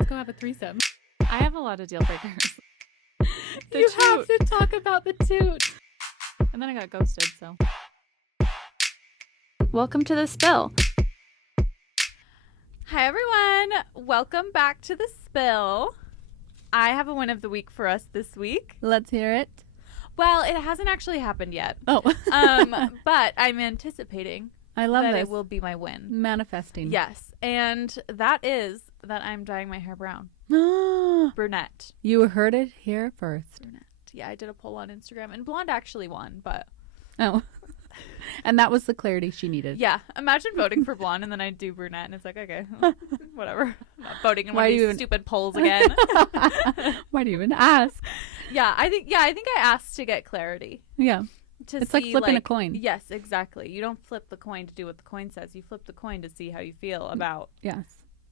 Let's go have a threesome. I have a lot of deal breakers. You have to talk about the toot. And then I got ghosted, so. Welcome to The Spill. Hi, everyone. Welcome back to The Spill. I have a win of the week for us this week. Let's hear it. Well, it hasn't actually happened yet. Oh. But I'm anticipating I love that this. it will be my win. Manifesting. Yes. And that is that I'm dyeing my hair brown. Brunette. You heard it here first. Brunette. Yeah, I did a poll on Instagram, and blonde actually won, but... Oh. And that was the clarity she needed. Yeah. Imagine voting for blonde, and then I do brunette, and it's like, okay, whatever. I'm not voting in one Why of these you- stupid polls again. Why do you even ask? I think I asked to get clarity. Yeah. To It's see, like flipping a coin. Yes, exactly. You don't flip the coin to do what the coin says. You flip the coin to see how you feel about Yes.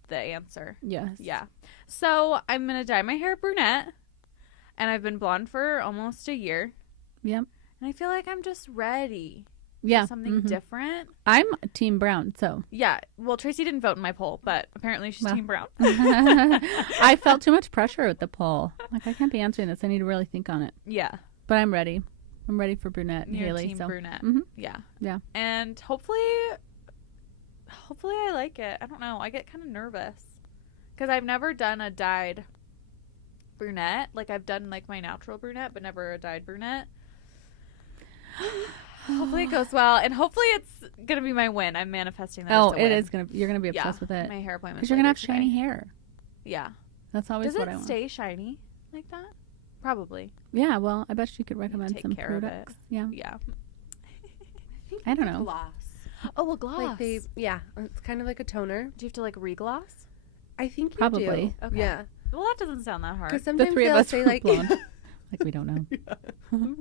the answer. Yes. Yeah. So I'm going to dye my hair brunette, and I've been blonde for almost a year. Yep. And I feel like I'm just ready Yeah. for something Mhm. different. I'm Team Brown, so. Yeah. Well, Traci didn't vote in my poll, but apparently she's Well. Team Brown. I felt too much pressure with the poll. Like, I can't be answering this. I need to really think on it. Yeah. But I'm ready. I'm ready for brunette, You're Haley. Team So. brunette. Mhm. Yeah. Yeah. And hopefully I like it. I don't know. I get kind of nervous because I've never done a dyed brunette. Like, I've done like my natural brunette, but never a dyed brunette. Hopefully it goes well, and hopefully it's gonna be my win. I'm manifesting that. Oh, it's a it win. is gonna. You're gonna be obsessed with it My hair appointment. because you're gonna have shiny hair. Yeah. That's always Does what it I want. stay shiny like that? Probably. Yeah. Well, I bet you could recommend take some care of it. products. Yeah. Yeah. I don't know. Gloss. Oh, a gloss. Like it's kind of like a toner. Do you have to like re-gloss? I think you Probably. do. Okay. Yeah. Well, that doesn't sound that hard. Because The sometimes three of they'll us say were like, blonde. Like we don't know.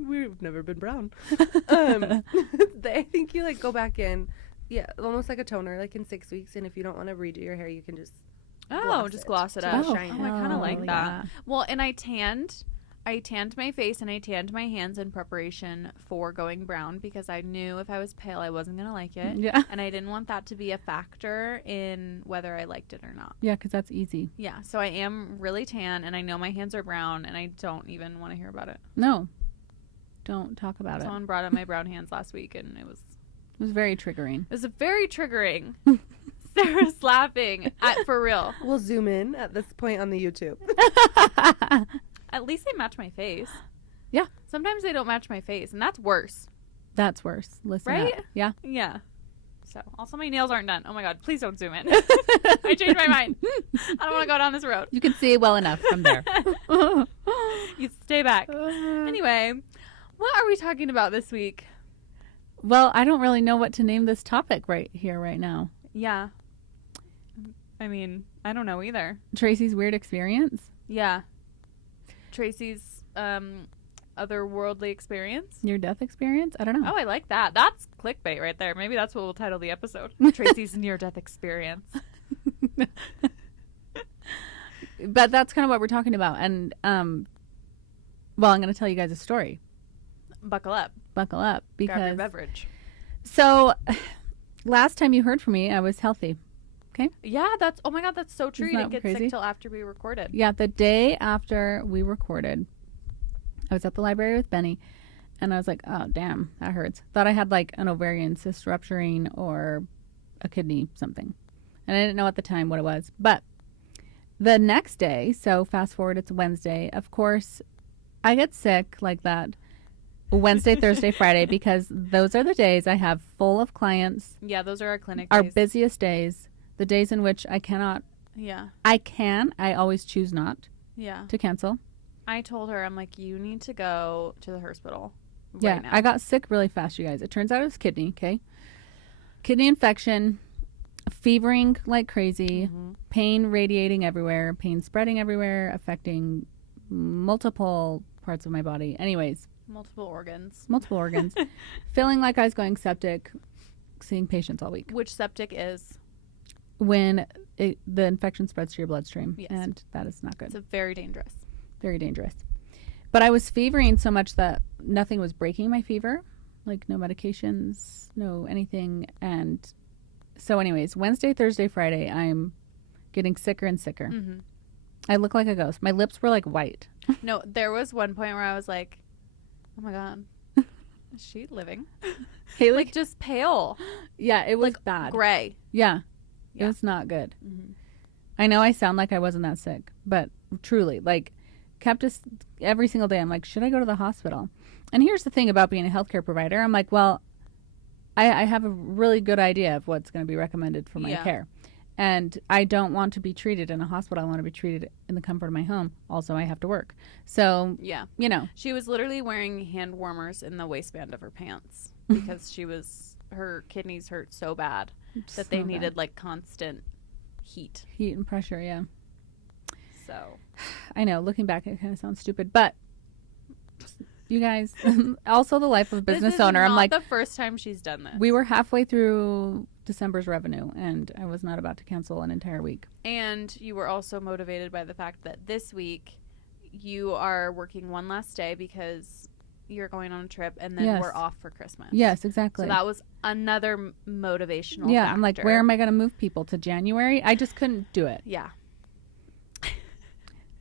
we've never been brown. I think you like go back in, almost like a toner, like in 6 weeks. And if you don't want to redo your hair, you can just gloss it to up. be shiny. Oh, I kind of like hell that. yeah. Well, and I tanned my face and I tanned my hands in preparation for going brown because I knew if I was pale, I wasn't going to like it. Yeah. And I didn't want that to be a factor in whether I liked it or not. Yeah, because that's easy. Yeah. So I am really tan and I know my hands are brown and I don't even want to hear about it. No. Don't talk about it. Someone brought up my brown hands last week and it was very triggering. very triggering. Sarah's laughing for real. We'll zoom in at this point on the YouTube. At least they match my face. Yeah. Sometimes they don't match my face, and that's worse. That's worse. Listen Right? up. Yeah. Yeah. So, also my nails aren't done. Oh my god, please don't zoom in. I changed my mind. I don't want to go down this road. You can see well enough from there. You stay back. Anyway, what are we talking about this week? Well, I don't really know what to name this topic right here, right now. Yeah. I mean, I don't know either. Traci's weird experience. Yeah. Traci's otherworldly experience. Near-death experience? I don't know. Oh, I like that. That's clickbait right there. Maybe that's what we'll title the episode. Traci's near-death experience. But that's kind of what we're talking about. And, well, I'm going to tell you guys a story. Buckle up. Buckle up. Grab your Because, beverage. so, last time you heard from me, I was healthy. Yeah, oh my god, that's so true. Isn't You that didn't get crazy? sick till after we recorded. Yeah, the day after we recorded, I was at the library with Benny, and I was like, oh, damn, that hurts. Thought I had like an ovarian cyst rupturing or a kidney something. And I didn't know at the time what it was. But the next day, so fast forward, it's Wednesday. Of course, I get sick like that Wednesday, Thursday, Friday, because those are the days I have full of clients, Yeah, those are our clinic our days. busiest days, the days in which I cannot, Yeah. I always choose not Yeah. to cancel. I told her, I'm like, you need to go to the hospital Yeah, right now. I got sick really fast, you guys. It turns out it was kidney, okay? Kidney infection, fevering like crazy, Mhm. pain radiating everywhere, pain spreading everywhere, affecting multiple parts of my body. Anyways, Multiple organs. multiple organs. Feeling like I was going septic, seeing patients all week. Which septic is? When the infection spreads to your bloodstream, Yes. and that is not good. It's very dangerous. Very dangerous. But I was fevering so much that nothing was breaking my fever, like no medications, no anything. And so anyways, Wednesday, Thursday, Friday, I'm getting sicker and sicker. Mm-hmm. I look like a ghost. My lips were like white. No, there was one point where I was like, oh my God, is she living? Haley, Like just pale. yeah, it was like bad. Gray. Yeah, it Yeah. was not good. Mm-hmm. I know I sound like I wasn't that sick, but truly, like, kept us every single day. I'm like, should I go to the hospital? And here's the thing about being a healthcare provider. I'm like, well, I have a really good idea of what's going to be recommended for my Yeah. care. And I don't want to be treated in a hospital. I want to be treated in the comfort of my home. Also, I have to work. So, Yeah. you know, She was literally wearing hand warmers in the waistband of her pants because her kidneys hurt so bad that they so bad. needed like constant heat. Heat and pressure, yeah. So I know, looking back, it kind of sounds stupid, but you guys, also the life of a business this is owner. I'm not like, the first time she's done this. we were halfway through December's revenue, and I was not about to cancel an entire week. And you were also motivated by the fact that this week you are working one last day because you're going on a trip, and then Yes. we're off for Christmas. Yes, exactly. So that was another motivational yeah, factor. I'm like, where am I going to move people to January? I just couldn't do it. Yeah.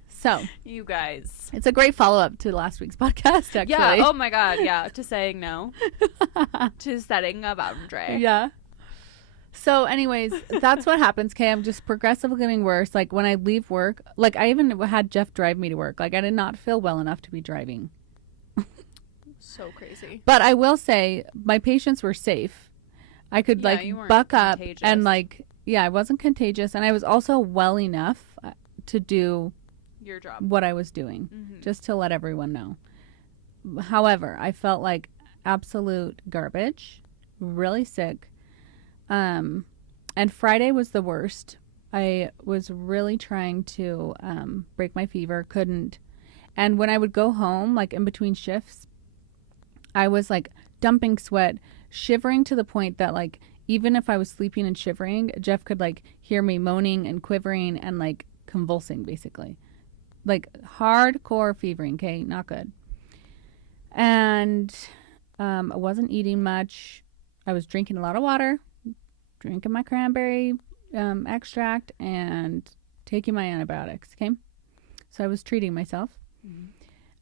So You guys. it's a great follow up to last week's podcast, actually. Yeah. Oh my God. Yeah. To saying no. To setting a boundary. Yeah. So, anyways, that's what happens. Okay, I'm just progressively getting worse. Like when I leave work, like I even had Jeff drive me to work. Like I did not feel well enough to be driving. So crazy. But I will say my patients were safe. I could Yeah, like you weren't buck up contagious. and like, yeah, I wasn't contagious, and I was also well enough to do Your job. what I was doing, Mhm. just to let everyone know. However, I felt like absolute garbage, really sick. And Friday was the worst. I was really trying to break my fever, couldn't. And when I would go home, like in between shifts, I was like dumping sweat, shivering to the point that like even if I was sleeping and shivering, Jeff could like hear me moaning and quivering and like convulsing basically. Like hardcore fevering, okay? Not good. And I wasn't eating much. I was drinking a lot of water, drinking my cranberry extract, and taking my antibiotics, okay? So I was treating myself.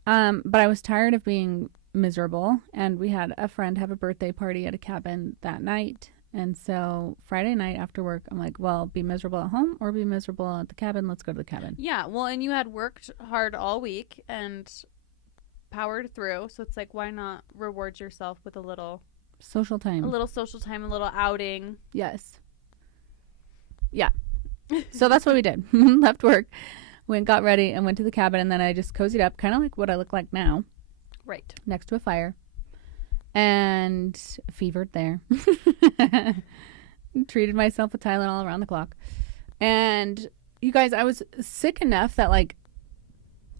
But I was tired of being miserable, and we had a friend have a birthday party at a cabin that night. And so Friday night after work, I'm like, well, be miserable at home or be miserable at the cabin. Let's go to the cabin. Yeah. Well, and you had worked hard all week and powered through. So it's like, why not reward yourself with a little Social time. social time, a little outing? Yes. Yeah. So that's what we did. Left work, went, got ready, and went to the cabin. And then I just cozied up, kind of like what I look like now, Right. next to a fire, and fevered there. Treated myself with Tylenol around the clock. And you guys, I was sick enough that like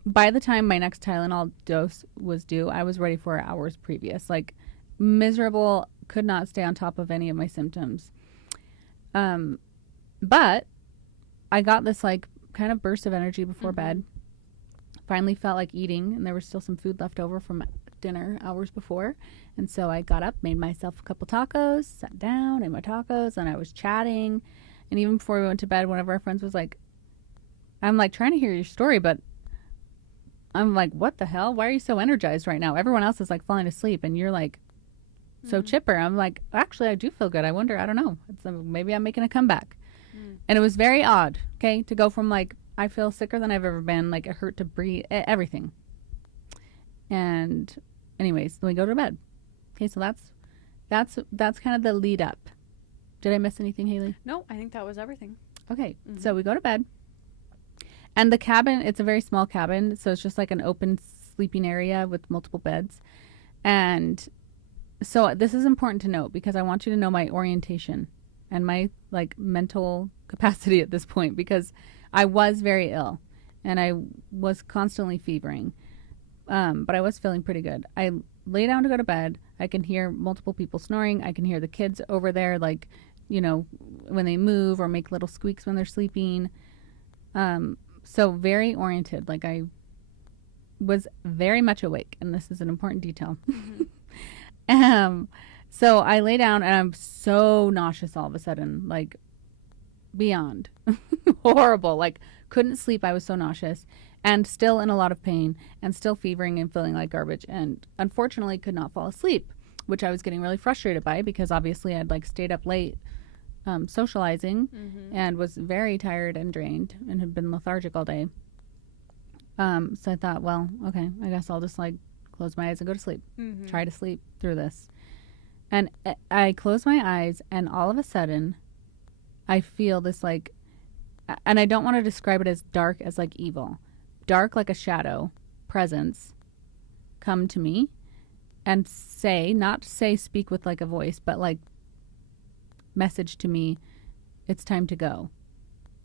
by the time my next Tylenol dose was due, I was ready for hours previous. Like miserable, could not stay on top of any of my symptoms. But I got this like kind of burst of energy before bed. Finally felt like eating, and there was still some food left over from dinner hours before. And so I got up, made myself a couple tacos, sat down, ate my tacos, and I was chatting. And even before we went to bed, one of our friends was like, I'm like trying to hear your story, but I'm like, what the hell? Why are you so energized right now? Everyone else is like falling asleep, and you're like so chipper. I'm like, actually, I do feel good. I wonder, I don't know. Maybe I'm making a comeback. And it was very odd, okay, to go from like, I feel sicker than I've ever been, like it hurt to breathe, everything. And anyways, then we go to bed. Okay, so that's kind of the lead up. Did I miss anything, Haley? No, I think that was everything. Okay, so we go to bed. And the cabin, it's a very small cabin, so it's just like an open sleeping area with multiple beds. And so this is important to note because I want you to know my orientation and my like mental capacity at this point, because I was very ill and I was constantly fevering. But I was feeling pretty good. I lay down to go to bed. I can hear multiple people snoring. I can hear the kids over there, like, you know, when they move or make little squeaks when they're sleeping. So very oriented. Like I was very much awake, and this is an important detail. So I lay down and I'm so nauseous all of a sudden. Like beyond horrible. Like, couldn't sleep. I was so nauseous and still in a lot of pain and still fevering and feeling like garbage. And unfortunately could not fall asleep, which I was getting really frustrated by because obviously I'd like stayed up late socializing and was very tired and drained and had been lethargic all day. So I thought, well, okay, I guess I'll just like close my eyes and go to sleep. Try to sleep through this. And I close my eyes and all of a sudden I feel this like, and I don't want to describe it as dark as like evil, dark like a shadow presence come to me and say, not say speak with like a voice, but like message to me, it's time to go.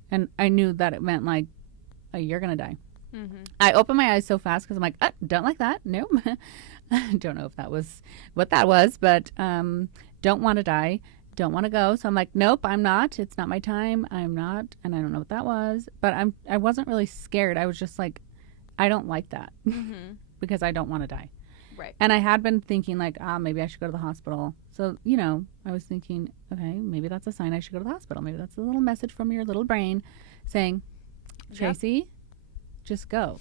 And I knew that it meant like, oh, you're going to die. I opened my eyes so fast because I'm like, don't like that. No. Don't know if that was what that was, but don't want to die. Don't want to go. So I'm like, nope, I'm not. It's not my time. I'm not. And I don't know what that was. But I wasn't really scared. I was just like, I don't like that because I don't want to die. Right. And I had been thinking like, maybe I should go to the hospital. So, you know, I was thinking, okay, maybe that's a sign I should go to the hospital. Maybe that's a little message from your little brain saying, Traci, just go.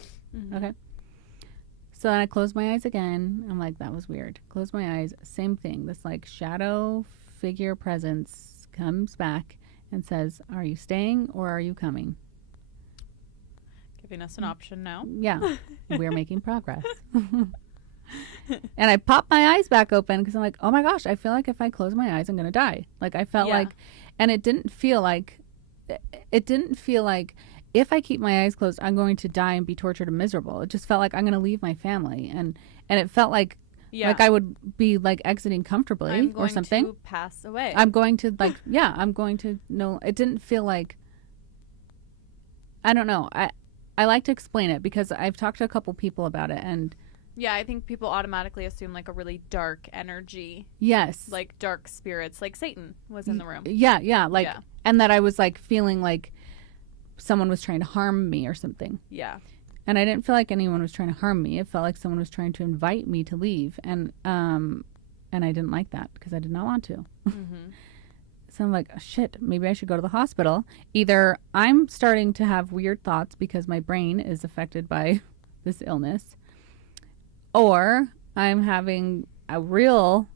Okay. So then I closed my eyes again. I'm like, that was weird. Close my eyes. Same thing. This like shadow figure presence comes back and says, are you staying or are you coming? Giving us an option now. Yeah. We're making progress. And I popped my eyes back open because I'm like, oh my gosh, I feel like if I close my eyes, I'm going to die. Like I felt like, and it didn't feel like if I keep my eyes closed, I'm going to die and be tortured and miserable. It just felt like I'm going to leave my family. And it felt like I would be like exiting comfortably or something. I'm going to pass away. I'm going to like, I'm going to know. It didn't feel like, I don't know. I like to explain it because I've talked to a couple people about it and yeah, I think people automatically assume like a really dark energy. Yes. Like dark spirits, like Satan was in the room. Yeah. Like, and that I was like feeling like someone was trying to harm me or something. Yeah. And I didn't feel like anyone was trying to harm me. It felt like someone was trying to invite me to leave. And I didn't like that because I did not want to. So I'm like, oh, shit, maybe I should go to the hospital. Either I'm starting to have weird thoughts because my brain is affected by this illness, or I'm having a real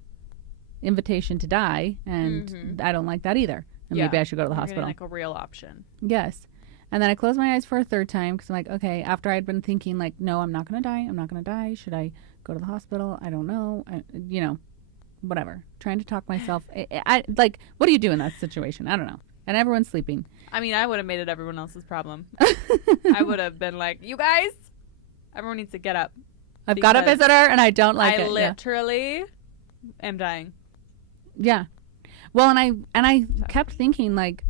invitation to die, and I don't like that either. And maybe I should go to the hospital. Like a real option. Yes. And then I closed my eyes for a third time because I'm like, okay, after I'd been thinking like, no, I'm not going to die. I'm not going to die. Should I go to the hospital? I don't know. Whatever. Trying to talk myself. I like, what do you do in that situation? I don't know. And everyone's sleeping. I mean, I would have made it everyone else's problem. I would have been like, you guys, everyone needs to get up. I've got a visitor and I don't like it. I literally am dying. Yeah. Well, and I kept thinking like,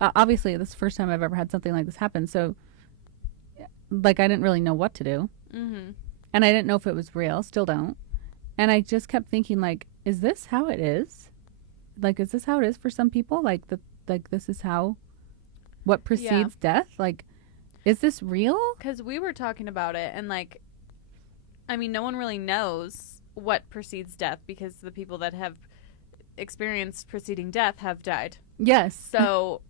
obviously this is the first time I've ever had something like this happen. So like, I didn't really know what to do. And I didn't know if it was real. Still don't. And I just kept thinking like, is this how it is? Like, is this how it is for some people? Like this is how, what precedes death? Like, is this real? Because we were talking about it and like, I mean, no one really knows what precedes death because the people that have experienced preceding death have died. Yes. So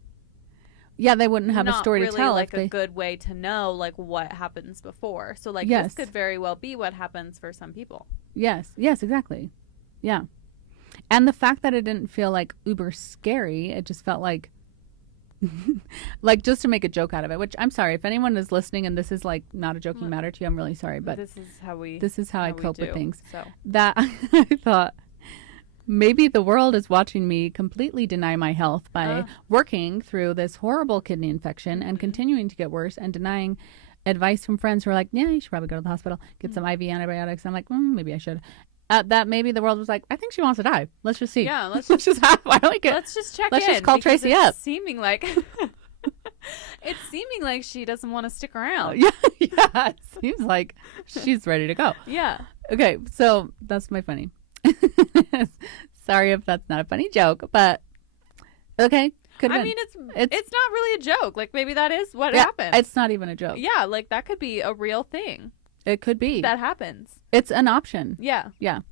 yeah, they wouldn't have a story really to tell. Like a good way to know like what happens before. So like this could very well be what happens for some people. Yes, exactly. Yeah. And the fact that it didn't feel like uber scary, it just felt like like just to make a joke out of it, which I'm sorry if anyone is listening and this is like not a joking matter to you, I'm really sorry, but this is how I cope with things. So that I thought maybe the world is watching me completely deny my health by working through this horrible kidney infection and continuing to get worse and denying advice from friends who are like, yeah, you should probably go to the hospital, get some IV antibiotics. I'm like, maybe I should. That maybe the world was like, I think she wants to die. Let's just see. Yeah, let's just why don't we get? Let's just check. Let's just call Traci up. Seeming like it's seeming like she doesn't want to stick around. Yeah. It seems like she's ready to go. Yeah. Okay, so that's my funny. Sorry if that's not a funny joke, but okay. I mean, it's not really a joke. Like maybe that is what happens. It's not even a joke. Yeah, like that could be a real thing. It could be. That happens. It's an option. Yeah. Yeah.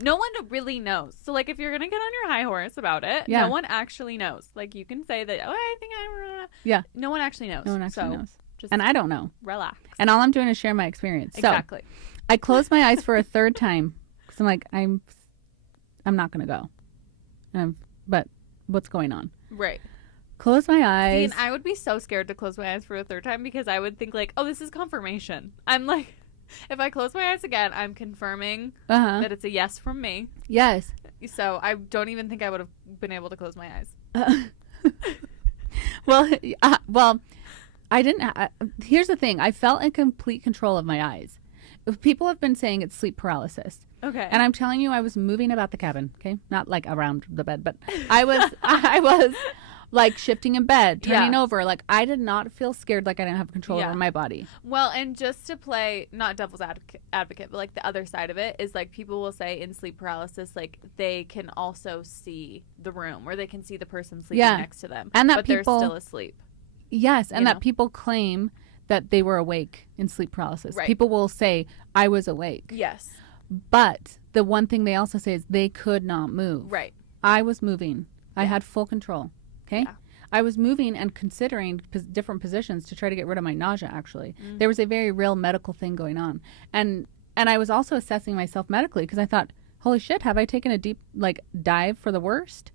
no one really knows. So, like, if you're going to get on your high horse about it, Yeah. no one actually knows. Like, you can say that, oh, I think I... Yeah. No one actually knows. No one actually knows. Just And I don't know. relax. And all I'm doing is share my experience. Exactly. So I closed my eyes for a third time because I'm like, I'm not going to go. But what's going on? Right. Close my See, eyes. and I would be so scared to close my eyes for a third time because I would think, like, oh, this is confirmation. I'm like, if I close my eyes again, I'm confirming that it's a yes from me. Yes. So I don't even think I would have been able to close my eyes. Well, I didn't. Here's the thing. I felt in complete control of my eyes. People have been saying it's sleep paralysis. Okay. And I'm telling you, I was moving about the cabin. Okay. Not like around the bed, but I was like shifting in bed, turning over. Like I did not feel scared. Like I didn't have control over my body. Well, and just to play, not devil's advocate, but like the other side of it is like people will say in sleep paralysis, like they can also see the room or they can see the person sleeping next to them. And that but people, they're still asleep. Yes. And that people claim that they were awake in sleep paralysis. Right. People will say, I was awake. Yes. But the one thing they also say is they could not move. Right. I was moving. I had full control. Okay. Yeah. I was moving and considering different positions to try to get rid of my nausea, actually. There was a very real medical thing going on. And I was also assessing myself medically because I thought, holy shit, have I taken a deep dive for the worst?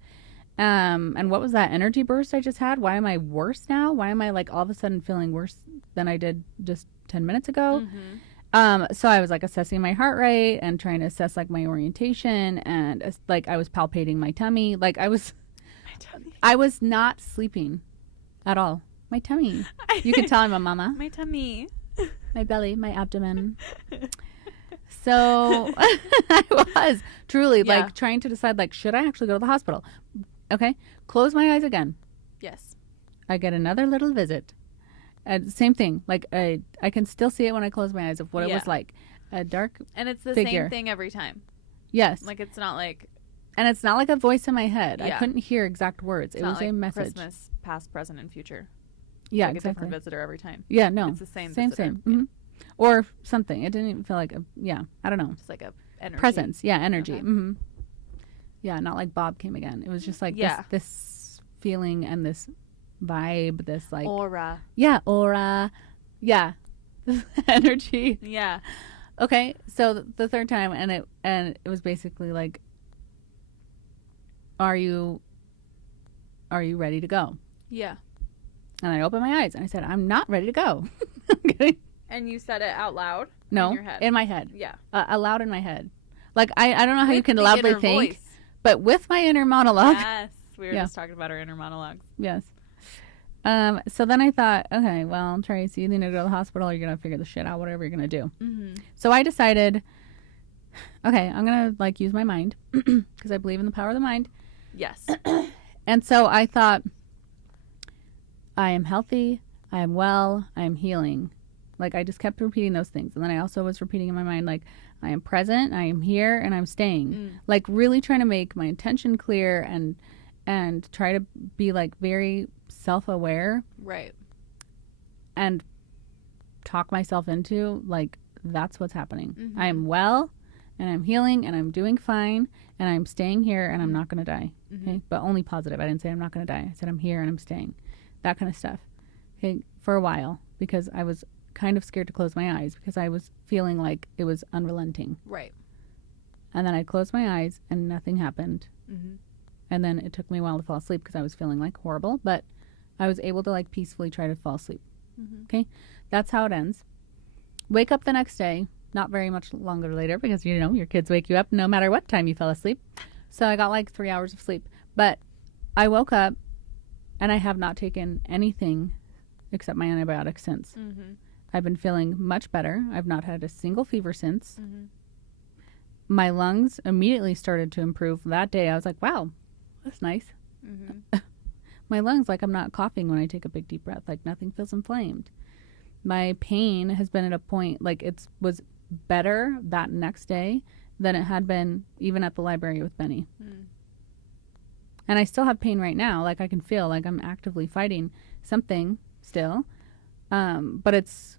And what was that energy burst I just had? Why am I worse now? Why am I all of a sudden feeling worse than I did just 10 minutes ago? So I was assessing my heart rate and trying to assess my orientation and I was palpating my tummy. I was not sleeping at all. My tummy. You can tell I'm a mama. My tummy. My belly, my abdomen. So I was truly trying to decide should I actually go to the hospital? Okay. Close my eyes again. Yes. I get another little visit. Same thing. I can still see it when I close my eyes of what it was like. A dark and it's the figure. same thing every time. Yes. It's not like... And it's not like a voice in my head. Yeah. I couldn't hear exact words. It's it was a message. Christmas, past, present, and future. Yeah, a exactly. different visitor every time. Yeah, no. It's the same Same. visitor. Mm-hmm. Or something. It didn't even feel like I don't know. Just like a energy. Presence. Yeah, energy. Okay. Mm-hmm. Yeah, not like Bob came again. It was just this feeling and this vibe, this aura. Yeah, aura. Yeah. Energy. Yeah. Okay, so the third time and it was basically are you ready to go? Yeah. And I opened my eyes and I said, I'm not ready to go. I'm kidding. And you said it out loud? No, in your head? in my head. Yeah. Aloud in my head. I don't know how With you can the loudly inner think, voice. but with my inner monologue. Yes. We were just talking about our inner monologues. Yes. So then I thought, okay, well, Tracy, you need to go to the hospital or you're going to figure the shit out, whatever you're going to do. Mm-hmm. So I decided, okay, I'm going to use my mind because I believe in the power of the mind. Yes. And so I thought, I am healthy, I am well, I am healing. I just kept repeating those things. And then I also was repeating in my mind, I am present, I am here, and I'm staying. Really trying to make my intention clear and try to be very self-aware. Right. And talk myself into that's what's happening. Mm-hmm. I am well and I'm healing and I'm doing fine and I'm staying here and I'm not going to die. Mm-hmm. Okay. But only positive. I didn't say I'm not going to die. I said I'm here and I'm staying. That kind of stuff. Okay. For a while because I was kind of scared to close my eyes because I was feeling like it was unrelenting. Right. And then I closed my eyes and nothing happened. Mm-hmm. And then it took me a while to fall asleep because I was feeling horrible, but I was able to peacefully try to fall asleep. Mm-hmm. Okay. That's how it ends. Wake up the next day, not very much longer later because, your kids wake you up no matter what time you fell asleep. So I got 3 hours of sleep, but I woke up and I have not taken anything except my antibiotics since. Mm-hmm. I've been feeling much better. I've not had a single fever since. Mm-hmm. My lungs immediately started to improve that day. I was like, wow, that's nice. Mm-hmm. My lungs, I'm not coughing when I take a big deep breath. Nothing feels inflamed. My pain has been at a point, it was better that next day than it had been even at the library with Benny. Mm. And I still have pain right now. I can feel I'm actively fighting something still. But it's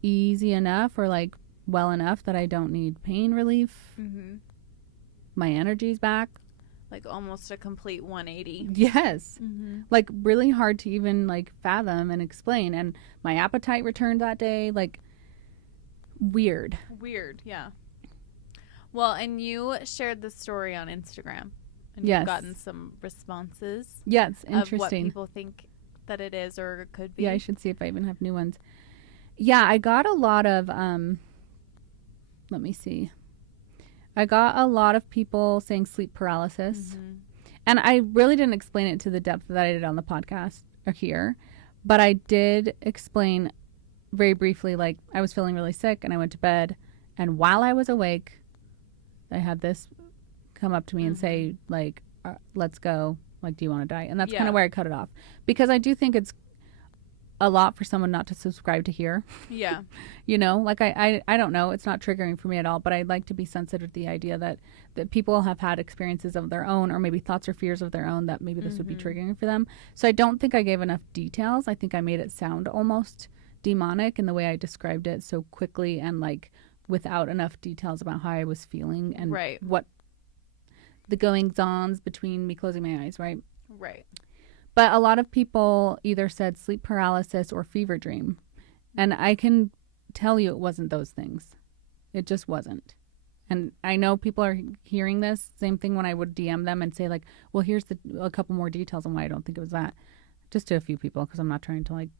easy enough or well enough that I don't need pain relief. Mm-hmm. my energy's back. Like almost a complete 180. Yes. Mm-hmm. Like really hard to even like fathom and explain. And my appetite returned that day. Like weird. Weird, yeah. Well, and you shared the story on Instagram. And Yes. you've gotten some responses. Yeah, it's Of what interesting. people think that it is or could be. Yeah, I should see if I even have new ones. Yeah, I got a lot of let me see. I got a lot of people saying sleep paralysis. Mm-hmm. And I really didn't explain it to the depth that I did on the podcast or here, but I did explain very briefly, like I was feeling really sick and I went to bed, and while I was awake, I had this come up to me and say, like, let's go, like, do you want to die? And that's kind of where I cut it off, because I do think it's a lot for someone not to subscribe to hear. Yeah. You know, like I don't know, it's not triggering for me at all, but I'd like to be sensitive to the idea that people have had experiences of their own, or maybe thoughts or fears of their own, that maybe this would be triggering for them. So I don't think I gave enough details. I think I made it sound almost demonic in the way I described it so quickly, and like without enough details about how I was feeling and what the goings-ons between me closing my eyes, right? Right. But a lot of people either said sleep paralysis or fever dream. And I can tell you it wasn't those things. It just wasn't. And I know people are hearing this. Same thing when I would DM them and say, like, well, here's a couple more details on why I don't think it was that. Just to a few people, because I'm not trying to, like,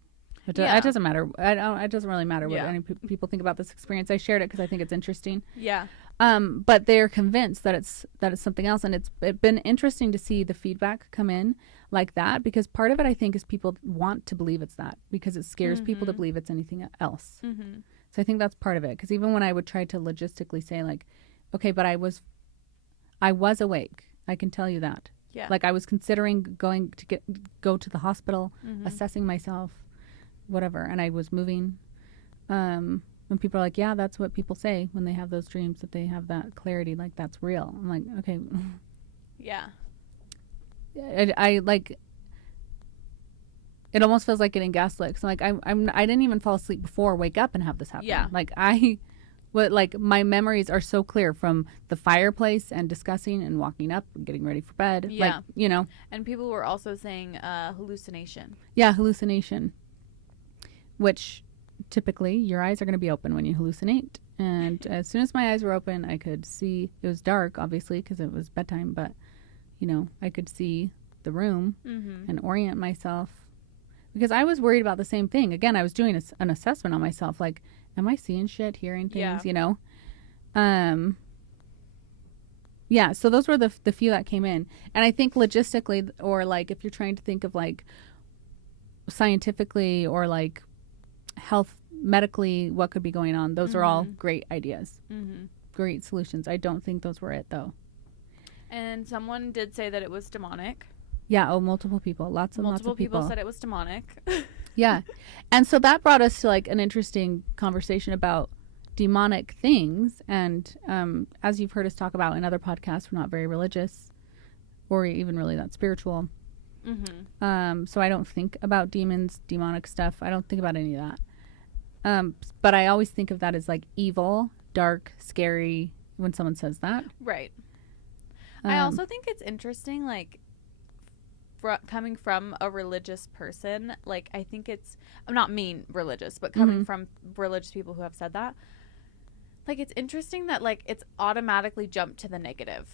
it doesn't matter. It doesn't really matter what any people think about this experience. I shared it because I think it's interesting. Yeah. But they're convinced that it's something else. And it's been interesting to see the feedback come in like that, because part of it, I think, is people want to believe it's that, because it scares people to believe it's anything else. Mm-hmm. So I think that's part of it. Because even when I would try to logistically say, like, okay, but I was awake, I can tell you that. Yeah. Like, I was considering go to the hospital, assessing myself, whatever, and I was moving. When people are like, yeah, that's what people say when they have those dreams, that they have that clarity, like that's real. I'm like, okay. Yeah. I like, it almost feels like getting gaslit. So like I didn't even fall asleep before, wake up and have this happen. Yeah. Like my memories are so clear from the fireplace and discussing and walking up and getting ready for bed. Yeah. Like, you know. And people were also saying hallucination. Yeah, hallucination. Which typically your eyes are going to be open when you hallucinate. And as soon as my eyes were open, I could see, it was dark, obviously, because it was bedtime, but, you know, I could see the room and orient myself. Because I was worried about the same thing. Again, I was doing an assessment on myself, like, am I seeing shit, hearing things, you know? Yeah, so those were the few that came in. And I think logistically, or like if you're trying to think of like scientifically or like health medically, what could be going on, those are all great ideas, great solutions. I don't think those were it though. And someone did say that it was demonic. Yeah. Oh, multiple people. Lots of people said it was demonic. Yeah. And so that brought us to like an interesting conversation about demonic things. And as you've heard us talk about in other podcasts, we're not very religious or even really that spiritual. So I don't think about demons, demonic stuff. I don't think about any of that. But I always think of that as like evil, dark, scary when someone says that. Right. I also think it's interesting, like, coming from a religious person, like, I think I'm not mean religious, but coming from religious people who have said that, like, it's interesting that, like, it's automatically jumped to the negative,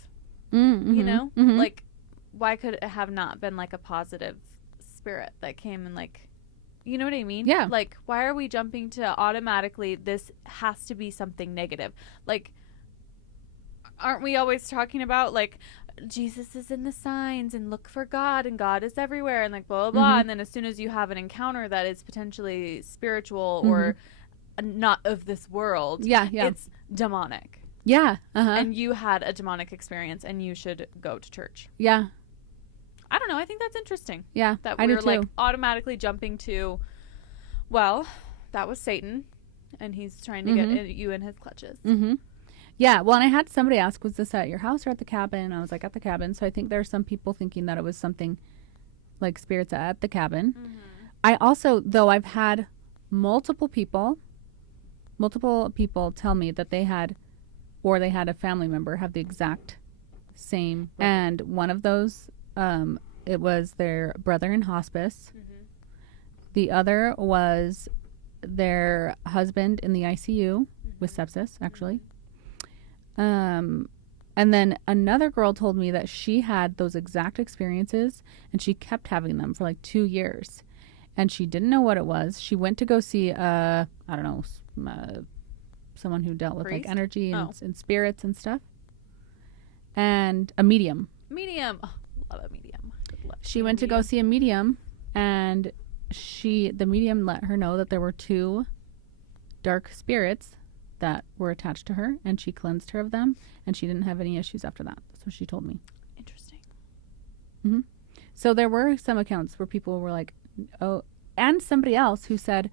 you know? Like, why could it have not been, like, a positive spirit that came and, like, you know what I mean? Yeah. Like, why are we jumping to automatically, this has to be something negative? Like, aren't we always talking about, like, Jesus is in the signs and look for God and God is everywhere and, like, blah, blah, blah. And then as soon as you have an encounter that is potentially spiritual or not of this world, it's demonic. Yeah. And you had a demonic experience and you should go to church. Yeah. I don't know. I think that's interesting. Yeah. That I do we're, too. like, automatically jumping to, well, that was Satan and he's trying to get you in his clutches. Yeah, well, and I had somebody ask, was this at your house or at the cabin? I was like, at the cabin. So I think there are some people thinking that it was something like spirits at the cabin. I also, though, I've had multiple people tell me that they had a family member have the exact Same. Right. And one of those, it was their brother in hospice. Mm-hmm. The other was their husband in the ICU with sepsis, actually. And then another girl told me that she had those exact experiences and she kept having them for like 2 years. And she didn't know what it was. She went to go see, I don't know, someone who dealt with Priest? like energy and, Oh. and spirits and stuff. And a medium. Medium. Oh, love a medium. Love She went to go see a medium, and the medium let her know that there were 2 dark spirits that were attached to her, and she cleansed her of them, and she didn't have any issues after that. That's what she told me. Interesting. So there were some accounts where people were like, oh, and somebody else who said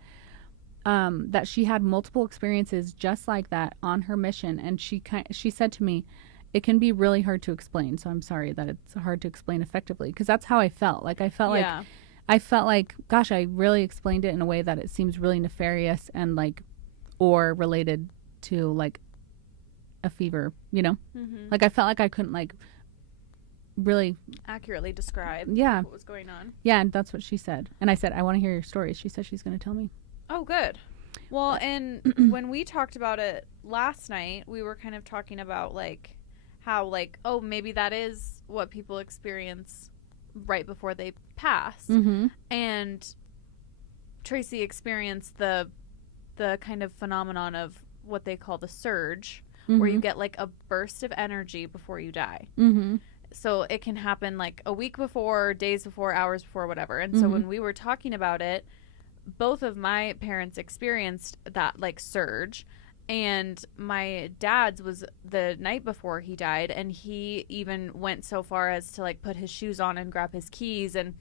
that she had multiple experiences just like that on her mission, and she said to me, it can be really hard to explain. So I'm sorry that it's hard to explain effectively, because that's how I felt. Like I felt like, gosh, I really explained it in a way that it seems really nefarious and like, or related to like a fever, you know? Mm-hmm. Like I felt like I couldn't like really accurately describe what was going on. Yeah, and that's what she said. And I said, I want to hear your story. She said she's going to tell me. Oh, good. Well, and when we talked about it last night, we were kind of talking about like how like, oh, maybe that is what people experience right before they pass. Mm-hmm. And Traci experienced the kind of phenomenon of what they call the surge, where you get like a burst of energy before you die. Mm-hmm. So it can happen like a week before, days before, hours before, whatever. And so when we were talking about it, both of my parents experienced that like surge, and my dad's was the night before he died, and he even went so far as to like put his shoes on and grab his keys and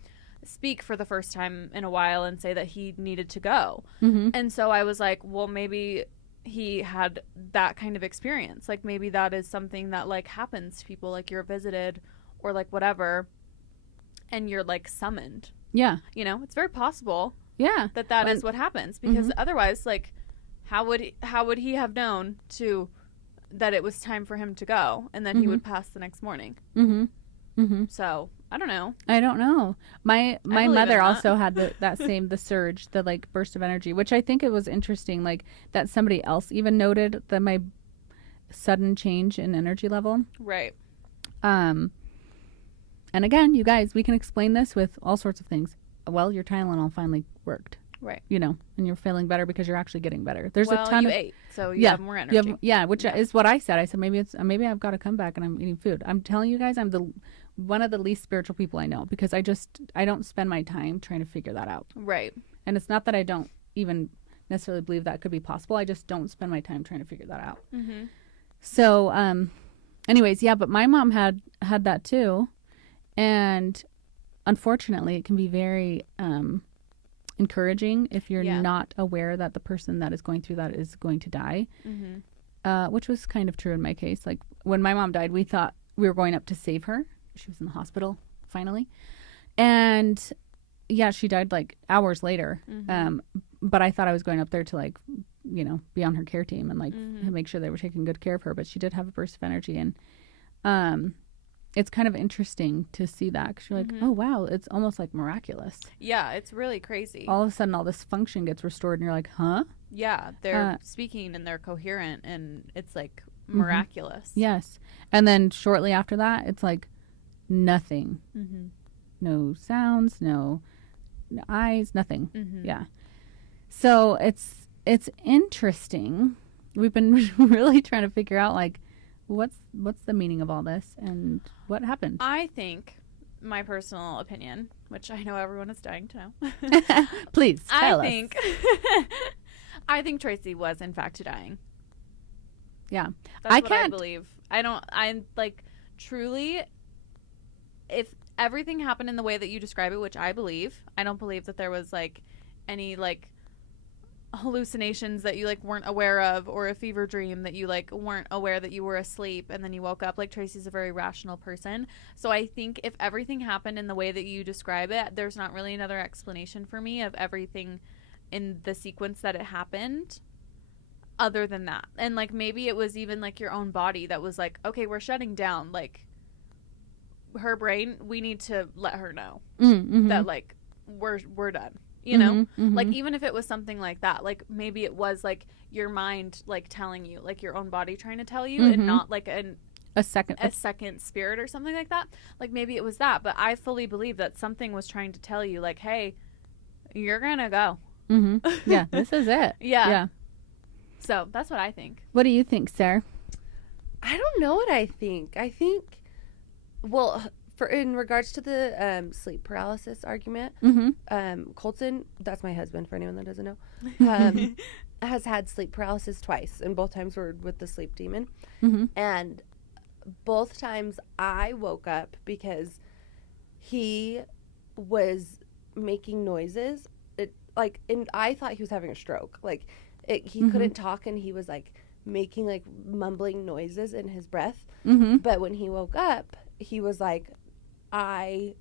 speak for the first time in a while and say that he needed to go. Mm-hmm. And so I was like, well, maybe he had that kind of experience. Like maybe that is something that like happens to people, like you're visited or like whatever, and you're like summoned. Yeah. You know, it's very possible. Yeah. That is what happens, because otherwise, like, how would he have known that it was time for him to go, and then he would pass the next morning? Mm-hmm. Mm-hmm. So I don't know. I don't know. My believe in mother that. also had the surge, the like burst of energy, which I think it was interesting, like that somebody else even noted that my sudden change in energy level. Right. And again, you guys, we can explain this with all sorts of things. Well, your Tylenol finally worked. Right. You know, and you're feeling better because you're actually getting better. There's well, a ton you of ate, so you have more energy. Which is what I said. I said maybe I've got to come back and I'm eating food. I'm telling you guys, I'm one of the least spiritual people I know, because I don't spend my time trying to figure that out. Right. And it's not that I don't even necessarily believe that could be possible. I just don't spend my time trying to figure that out. Mm-hmm. So, anyways, yeah, but my mom had that too, and unfortunately, it can be very encouraging if you're not aware that the person that is going through that is going to die, which was kind of true in my case. Like when my mom died, we thought we were going up to save her. She was in the hospital finally, and yeah, she died like hours later. But I thought I was going up there to like, you know, be on her care team and like make sure they were taking good care of her. But she did have a burst of energy, and it's kind of interesting to see that, because you're like, oh wow, it's almost like miraculous. Yeah, it's really crazy. All of a sudden, all this function gets restored, and you're like, huh? Yeah, they're speaking and they're coherent, and it's like miraculous. Yes, and then shortly after that, it's like nothing, no sounds, no eyes, nothing. Yeah, so it's interesting. We've been really trying to figure out like, what's the meaning of all this and what happened? I think, my personal opinion, which I know everyone is dying to know. Please tell us. I think Traci was in fact dying. Yeah. That's what I believe. I'm like, truly, if everything happened in the way that you describe it, which I believe, I don't believe that there was like any like hallucinations that you like weren't aware of, or a fever dream that you like weren't aware that you were asleep and then you woke up. Like, Traci's a very rational person, so I think if everything happened in the way that you describe it, there's not really another explanation for me of everything in the sequence that it happened other than that. And like maybe it was even like your own body that was like, okay, we're shutting down, like her brain, we need to let her know Mm-hmm. that like we're done. You know, Mm-hmm. like even if it was something like that, like maybe it was like your mind like telling you, like your own body trying to tell you, and not like a second spirit or something like that. Like maybe it was that, but I fully believe that something was trying to tell you, like, hey, you're gonna go. Yeah, this is it. Yeah. So that's what I think. What do you think, Sarah? I don't know what I think. I think, well, for in regards to the sleep paralysis argument, Colton, that's my husband for anyone that doesn't know, has had sleep paralysis twice, and both times were with the sleep demon. And both times I woke up because he was making noises. And I thought he was having a stroke. Like, he couldn't talk, and he was like making like mumbling noises in his breath. But when he woke up, he was like,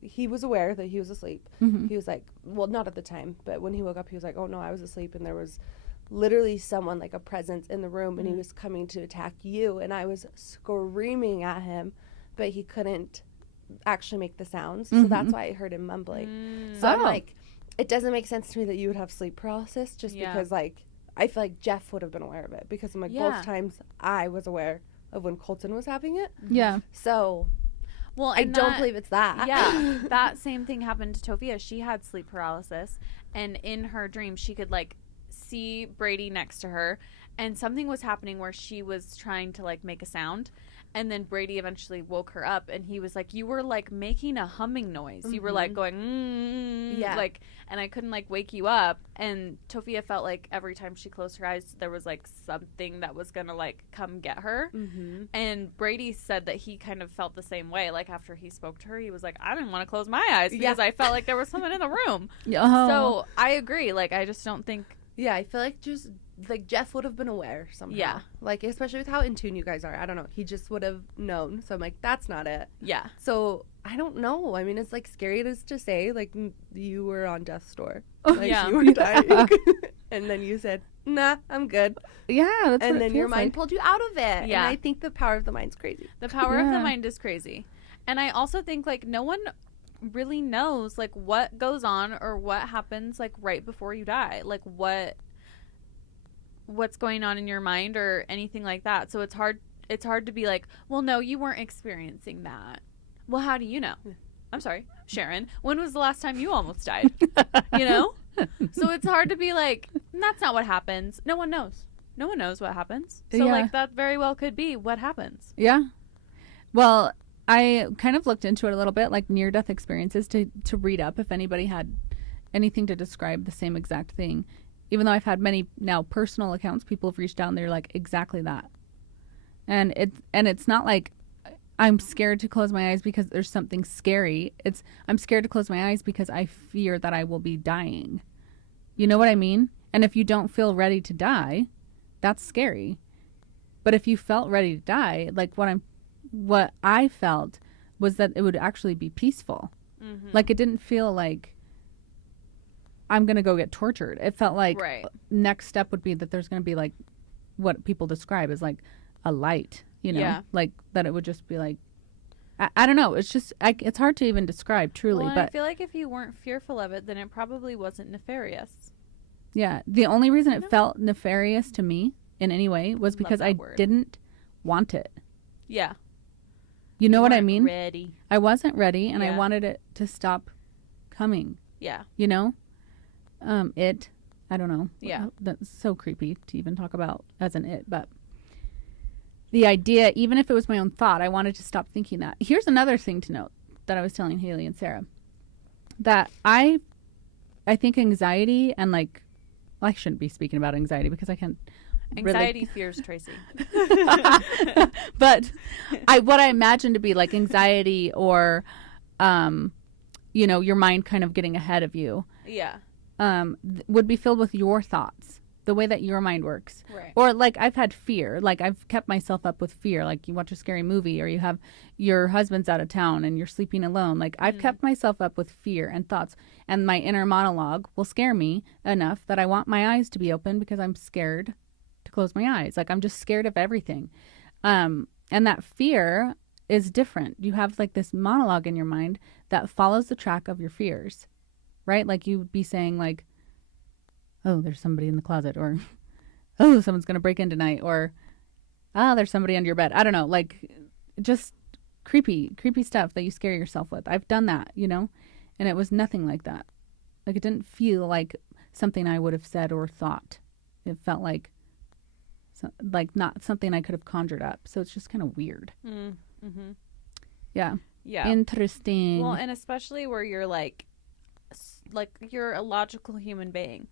he was aware that he was asleep. He was like, well, not at the time, but when he woke up, he was like, oh no, I was asleep, and there was literally someone, like a presence in the room, and he was coming to attack you, and I was screaming at him, but he couldn't actually make the sounds, so that's why I heard him mumbling. So I'm like, it doesn't make sense to me that you would have sleep paralysis, just because like I feel like Jeff would have been aware of it, because I'm like, both times I was aware of when Colton was having it. So well, I don't believe it's that. Yeah, that same thing happened to Tofia. She had sleep paralysis, and in her dream, she could like see Brady next to her, and something was happening where she was trying to like make a sound, and then Brady eventually woke her up, and he was like, you were like making a humming noise. You were like going, like, and I couldn't like wake you up. And Tofia felt like every time she closed her eyes, there was like something that was gonna like come get her. And Brady said that he kind of felt the same way. Like after he spoke to her, he was like, I didn't want to close my eyes because I felt like there was someone in the room. So I agree. Like, I just don't think. Yeah, I feel like just like Jeff would have been aware somehow. Yeah. Like, especially with how in tune you guys are. I don't know. He just would have known. So I'm like, that's not it. Yeah. So I don't know. I mean, it's like scary it is to say, like, you were on death's door. Like, you were dying. And then you said, nah, I'm good. Yeah. That's and what then it your feels mind like. pulled you out of it. Yeah. And I think the power of the mind's crazy. The power of the mind is crazy. And I also think, like, no one really knows, like, what goes on or what happens, like, right before you die. Like, what's going on in your mind or anything like that. So it's hard to be like, well, no, you weren't experiencing that. Well, how do you know? I'm sorry, Sharon, when was the last time you almost died? You know? So it's hard to be like, that's not what happens. No one knows what happens. So like, that very well could be what happens. Yeah. Well, I kind of looked into it a little bit, like near-death experiences, to read up if anybody had anything to describe the same exact thing. Even though I've had many now personal accounts, people have reached out and they're like, exactly that. And it's not like I'm scared to close my eyes because there's something scary. I'm scared to close my eyes because I fear that I will be dying. You know what I mean? And if you don't feel ready to die, that's scary. But if you felt ready to die, like what I felt was that it would actually be peaceful. Like, it didn't feel like I'm going to go get tortured. It felt like next step would be that there's going to be like what people describe as like a light, you know, like that it would just be like, I don't know. It's just, it's hard to even describe truly. Well, but I feel like if you weren't fearful of it, then it probably wasn't nefarious. Yeah. The only reason it felt nefarious to me in any way was because I didn't want it. Yeah. You know what I mean? Ready. I wasn't ready, and I wanted it to stop coming. Yeah. You know? I don't know. Yeah. That's so creepy to even talk about as an it, but the idea, even if it was my own thought, I wanted to stop thinking that. Here's another thing to note that I was telling Haley and Sarah, that I think anxiety and like, well, I shouldn't be speaking about anxiety because I can't. Anxiety fears Traci. But what I imagine to be like anxiety or, you know, your mind kind of getting ahead of you. Yeah. Would be filled with your thoughts, the way that your mind works. Right. Or like I've had fear, like I've kept myself up with fear, like you watch a scary movie or you have your husband's out of town and you're sleeping alone. Like I've kept myself up with fear and thoughts, and my inner monologue will scare me enough that I want my eyes to be open because I'm scared to close my eyes. Like I'm just scared of everything. And that fear is different. You have like this monologue in your mind that follows the track of your fears, right? Like you would be saying like, oh, there's somebody in the closet, or oh, someone's going to break in tonight, or ah, there's somebody under your bed. I don't know, like just creepy stuff that you scare yourself with. I've done that, you know, and it was nothing like that. Like it didn't feel like something I would have said or thought. It felt like not something I could have conjured up. So it's just kind of weird. Mm-hmm. Yeah. Yeah. Interesting. Well, and especially where you're like you're a logical human being.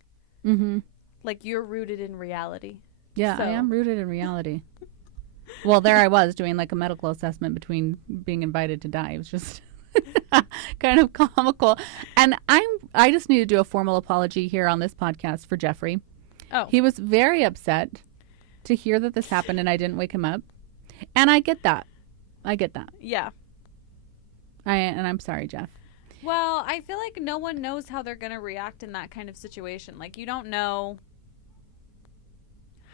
Mm-hmm. Like you're rooted in reality. Yeah, so. I am rooted in reality. Well, there I was doing like a medical assessment between being invited to die. It was just kind of comical. And I just need to do a formal apology here on this podcast for Jeffrey. Oh. He was very upset to hear that this happened and I didn't wake him up. And I get that. Yeah. And I'm sorry, Jeff. Well, I feel like no one knows how they're going to react in that kind of situation. Like, you don't know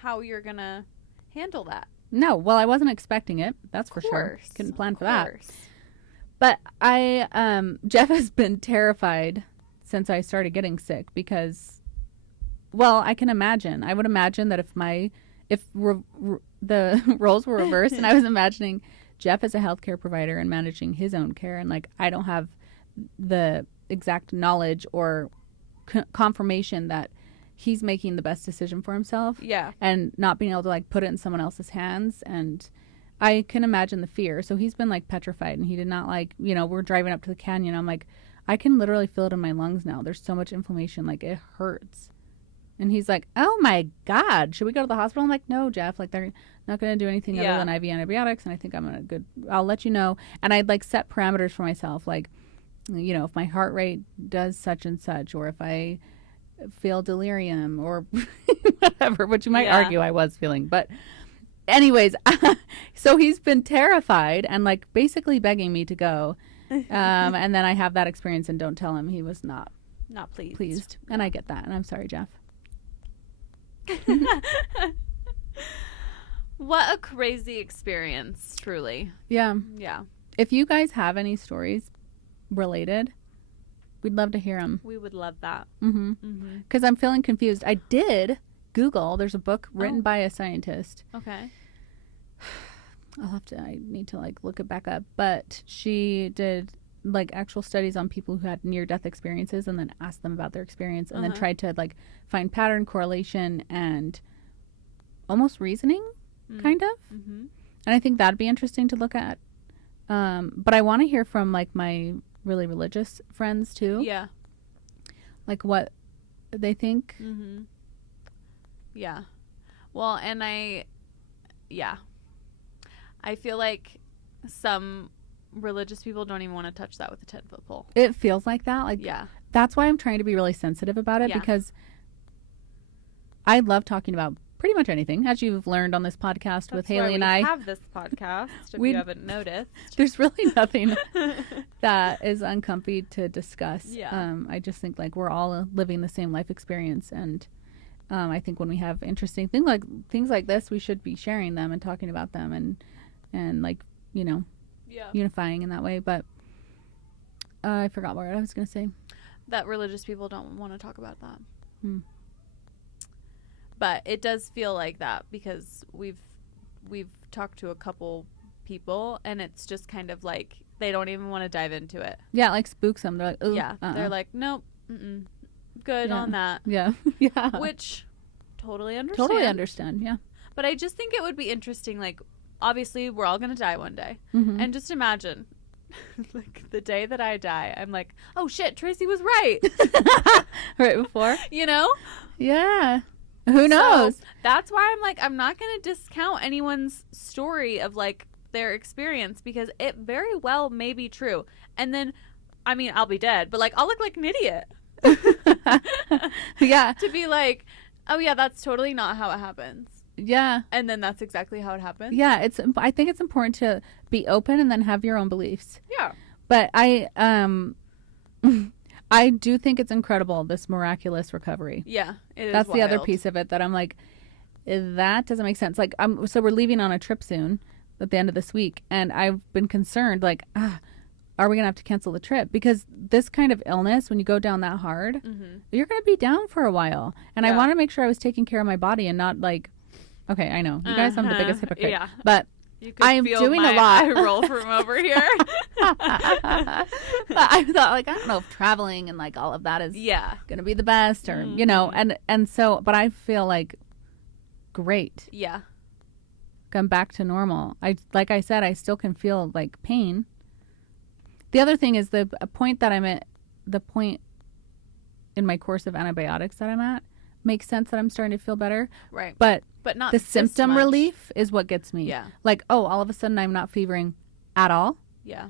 how you're going to handle that. No, well, I wasn't expecting it. That's for sure. Couldn't plan for that. But Jeff has been terrified since I started getting sick because, well, I can imagine. I would imagine that if the roles were reversed and I was imagining Jeff as a healthcare provider and managing his own care, and like I don't have the exact knowledge or confirmation that he's making the best decision for himself. Yeah. And not being able to like put it in someone else's hands. And I can imagine the fear. So he's been like petrified, and he did not like, you know, we're driving up to the canyon. I'm like, I can literally feel it in my lungs now. There's so much inflammation. Like it hurts. And he's like, oh my God, should we go to the hospital? I'm like, no, Jeff, like they're not going to do anything other than IV antibiotics. And I think I'll let you know. And I'd like set parameters for myself. Like, you know, if my heart rate does such and such, or if I feel delirium or whatever, which you might argue I was feeling. But anyways, so he's been terrified and like basically begging me to go. And then I have that experience and don't tell him. He was not pleased. And I get that. And I'm sorry, Jeff. What a crazy experience, truly. Yeah. Yeah. If you guys have any stories related, we'd love to hear them. We would love that. Because I'm feeling confused. I did Google. There's a book written by a scientist. Okay. I need to like look it back up. But she did like actual studies on people who had near-death experiences and then asked them about their experience and then tried to like find pattern, correlation, and almost reasoning, kind of. And I think that'd be interesting to look at. But I want to hear from like my really religious friends too. Yeah. Like what they think. Yeah. Well, and I feel like some religious people don't even want to touch that with a 10-foot pole. It feels like that. Like, yeah. That's why I'm trying to be really sensitive about it because I love talking about pretty much anything, as you've learned on this podcast with Haley and I. We have this podcast, if you haven't noticed. There's really nothing that is uncomfy to discuss. Yeah. I just think like we're all living the same life experience, and I think when we have interesting things like this, we should be sharing them and talking about them and like, you know, unifying in that way. But I forgot what I was going to say. That religious people don't want to talk about that. But it does feel like that because we've talked to a couple people and it's just kind of like they don't even want to dive into it. Yeah, it like spooks them. They're like, ooh, they're like, nope, good on that. Yeah. Which totally understand. Yeah. But I just think it would be interesting. Like, obviously, we're all gonna die one day, and just imagine, like the day that I die, I'm like, oh shit, Tracy was right. Right before, you know? Yeah. Who knows? So that's why I'm like, I'm not going to discount anyone's story of like their experience because it very well may be true. And then, I mean, I'll be dead, but like, I'll look like an idiot. Yeah. To be like, oh yeah, that's totally not how it happens. Yeah. And then that's exactly how it happens. Yeah. I think it's important to be open and then have your own beliefs. Yeah. But I do think it's incredible, this miraculous recovery. Yeah, it is. That's wild. the other piece of it that I'm like, that doesn't make sense. Like, so we're leaving on a trip soon at the end of this week, and I've been concerned, like, are we gonna have to cancel the trip? Because this kind of illness, when you go down that hard, you're gonna be down for a while. And I want to make sure I was taking care of my body and not like, okay, I know you guys, I'm the biggest hypocrite, but I am doing a lot. I roll from over here. But I thought, like, I don't know if traveling and like all of that is gonna be the best, or you know, and so, but I feel like great. Yeah. Come back to normal. Like I said, I still can feel like pain. The other thing is the point that I'm at, the point in my course of antibiotics that I'm at, makes sense that I'm starting to feel better. Right. But not the symptom relief is what gets me. Yeah. Like, oh, all of a sudden I'm not fevering at all. Yeah.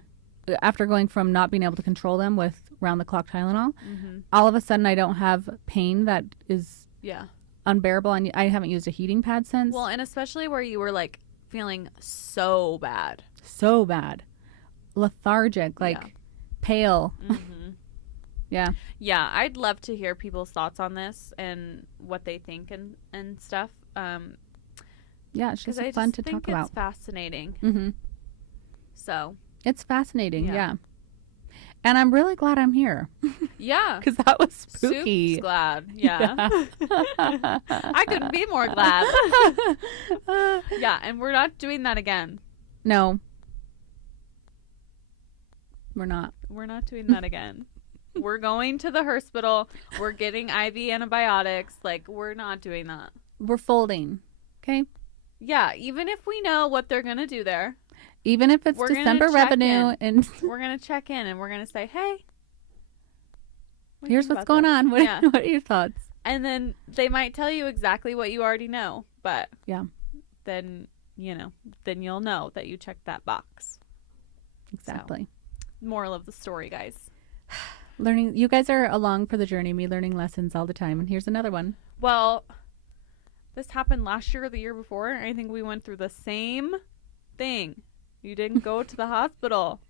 After going from not being able to control them with round-the-clock Tylenol, all of a sudden I don't have pain that is unbearable, and I haven't used a heating pad since. Well, and especially where you were like feeling so bad. So bad. Lethargic, like pale. Yeah. Yeah, I'd love to hear people's thoughts on this and what they think and stuff. Yeah, it's just fun to talk about. It's fascinating. So it's fascinating, yeah. And I'm really glad I'm here. Yeah. Because that was spooky. Super glad. Yeah. I couldn't be more glad. Yeah, and we're not doing that again. No. We're not. We're not doing that again. We're going to the hospital. We're getting IV antibiotics. Like, we're not doing that. We're folding. Okay? Yeah, even if we know what they're going to do there. Even if it's December revenue. And we're going to check in and we're going to say, hey. Here's what's going on. What are your thoughts? And then they might tell you exactly what you already know. But then, then you'll know that you checked that box. Exactly. So, moral of the story, guys. Learning. You guys are along for the journey, me learning lessons all the time. And here's another one. Well, this happened last year or the year before. I think we went through the same thing. You didn't go to the hospital.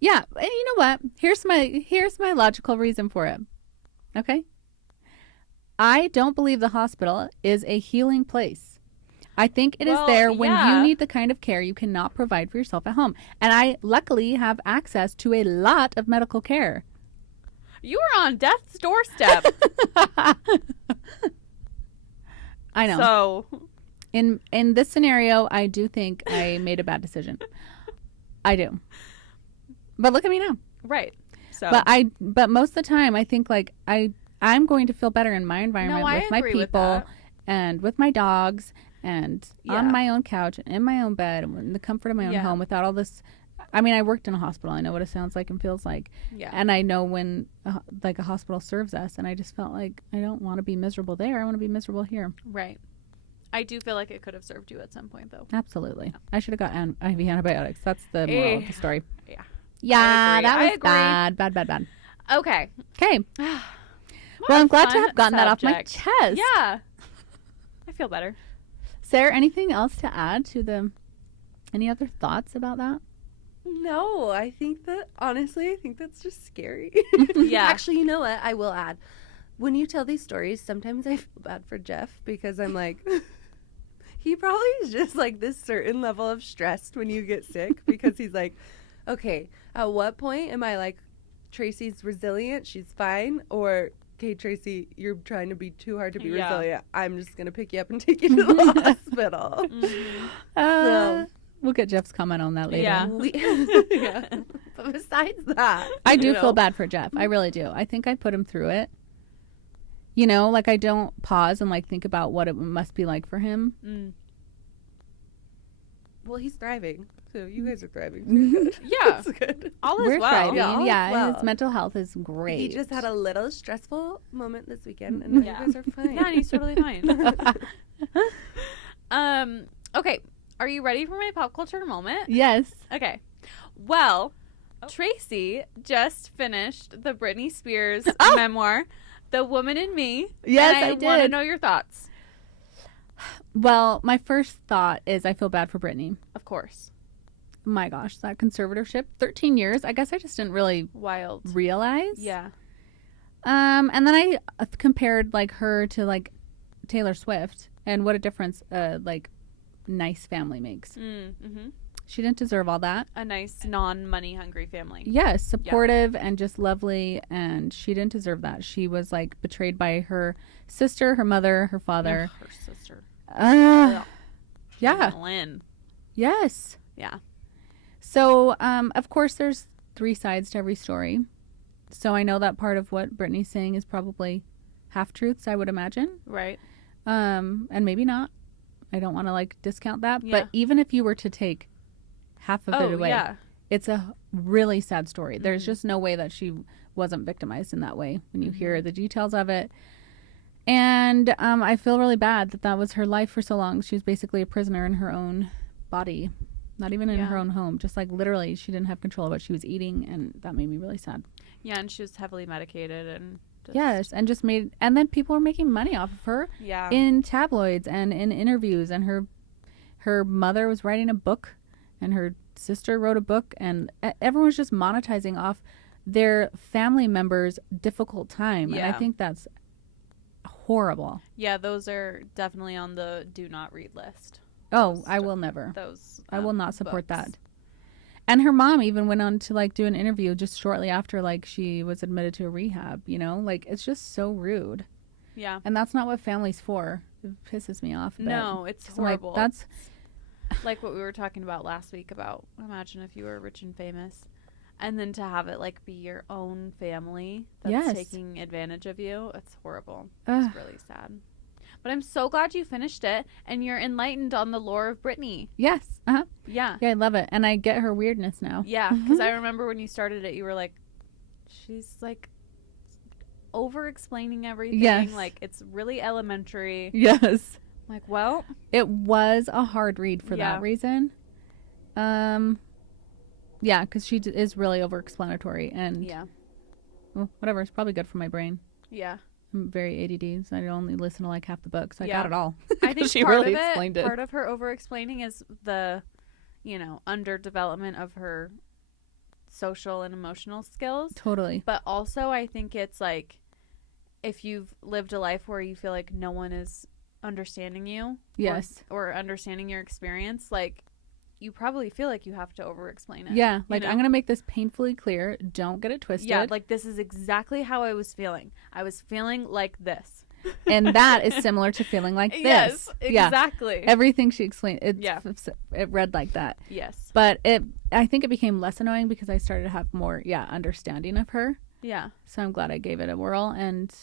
Yeah. And you know what? Here's my logical reason for it. Okay. I don't believe the hospital is a healing place. I think it is there when you need the kind of care you cannot provide for yourself at home. And I luckily have access to a lot of medical care. You were on death's doorstep. I know. So in this scenario, I do think I made a bad decision. I do. But look at me now. Right. So but most of the time I think like I'm going to feel better in my environment with my people and with my dogs and on my own couch and in my own bed and in the comfort of my own home without all this. I mean, I worked in a hospital. I know what it sounds like and feels like. Yeah. And I know when like a hospital serves us, and I just felt like I don't want to be miserable there. I want to be miserable here. Right. I do feel like it could have served you at some point, though. Absolutely. Yeah. I should have got IV antibiotics. That's the moral of the story. Yeah. Yeah, that was bad. Bad. Okay. Okay. Well, I'm glad to have gotten that off my chest. Yeah. I feel better. Sarah, anything else to add to any other thoughts about that? No, I think that's just scary. Yeah. Actually, you know what? I will add. When you tell these stories, sometimes I feel bad for Jeff because I'm like, he probably is just like this certain level of stressed when you get sick because he's like, okay, at what point am I like, Traci's resilient, she's fine, or okay, Traci, you're trying to be too hard to be resilient. I'm just going to pick you up and take you to the hospital. So, we'll get Jeff's comment on that later. Yeah. But besides that, I do feel bad for Jeff. I really do. I think I put him through it. You know, like I don't pause and like think about what it must be like for him. Mm. Well, he's thriving. So you guys are thriving. So yeah. That's good. We're thriving. Yeah, his mental health is great. He just had a little stressful moment this weekend, and you guys are fine. Yeah, and he's totally fine. Okay. Are you ready for my pop culture moment? Yes. Okay. Well, Traci just finished the Britney Spears memoir, The Woman in Me. Yes, and I did. want to know your thoughts. Well, my first thought is I feel bad for Britney. Of course. My gosh, that conservatorship, 13 years. I guess I just didn't really realize. Yeah. And then I compared like her to like Taylor Swift, and what a difference like nice family makes. Mm-hmm. She didn't deserve all that. A nice, non-money hungry family. Yes, supportive and just lovely, and she didn't deserve that. She was like betrayed by her sister, her mother, her father. Her sister. Yeah. Lynn. Yes. Yeah. So, of course, there's 3 sides to every story. So I know that part of what Brittany's saying is probably half-truths, I would imagine. Right. And maybe not. I don't want to, like, discount that. Yeah. But even if you were to take half of it away, yeah. it's a really sad story. Mm-hmm. There's just no way that she wasn't victimized in that way when you hear the details of it. And I feel really bad that was her life for so long. She was basically a prisoner in her own body, not even in her own home. Just like literally she didn't have control of what she was eating, and that made me really sad. Yeah, and she was heavily medicated and yes, and just made, and then people were making money off of her in tabloids and in interviews, and her mother was writing a book, and her sister wrote a book, and everyone was just monetizing off their family members' difficult time. And I think that's horrible. Yeah, those are definitely on the do not read list. I will never. I will not support books. that. And her mom even went on to like do an interview just shortly after like she was admitted to a rehab, you know? Like it's just so rude. Yeah. And that's not what family's for. It pisses me off. No, it's horrible. Like, that's like what we were talking about last week about imagine if you were rich and famous and then to have it like be your own family that's taking advantage of you. It's horrible. It's really sad. But I'm so glad you finished it and you're enlightened on the lore of Brittany. Yes. Uh-huh. Yeah. Yeah, I love it. And I get her weirdness now. Yeah, because I remember when you started it, you were like, she's like over-explaining everything. Yes. Like, it's really elementary. Yes. Like, well. It was a hard read for that reason. Yeah, because she is really over-explanatory. And, well, whatever. It's probably good for my brain. Yeah. I'm very ADD, so I only listen to like half the books. So I got it all. I think she part really of it, explained it. Part of her over-explaining is the, underdevelopment of her social and emotional skills. Totally. But also, I think it's like, if you've lived a life where you feel like no one is understanding you, or understanding your experience, like, you probably feel like you have to over-explain it. Yeah, like, I'm going to make this painfully clear. Don't get it twisted. Yeah, like, this is exactly how I was feeling. I was feeling like this. And that is similar to feeling like this. Yes, exactly. Yeah. Everything she explained, it read like that. Yes. But I think it became less annoying because I started to have more, understanding of her. Yeah. So I'm glad I gave it a whirl, and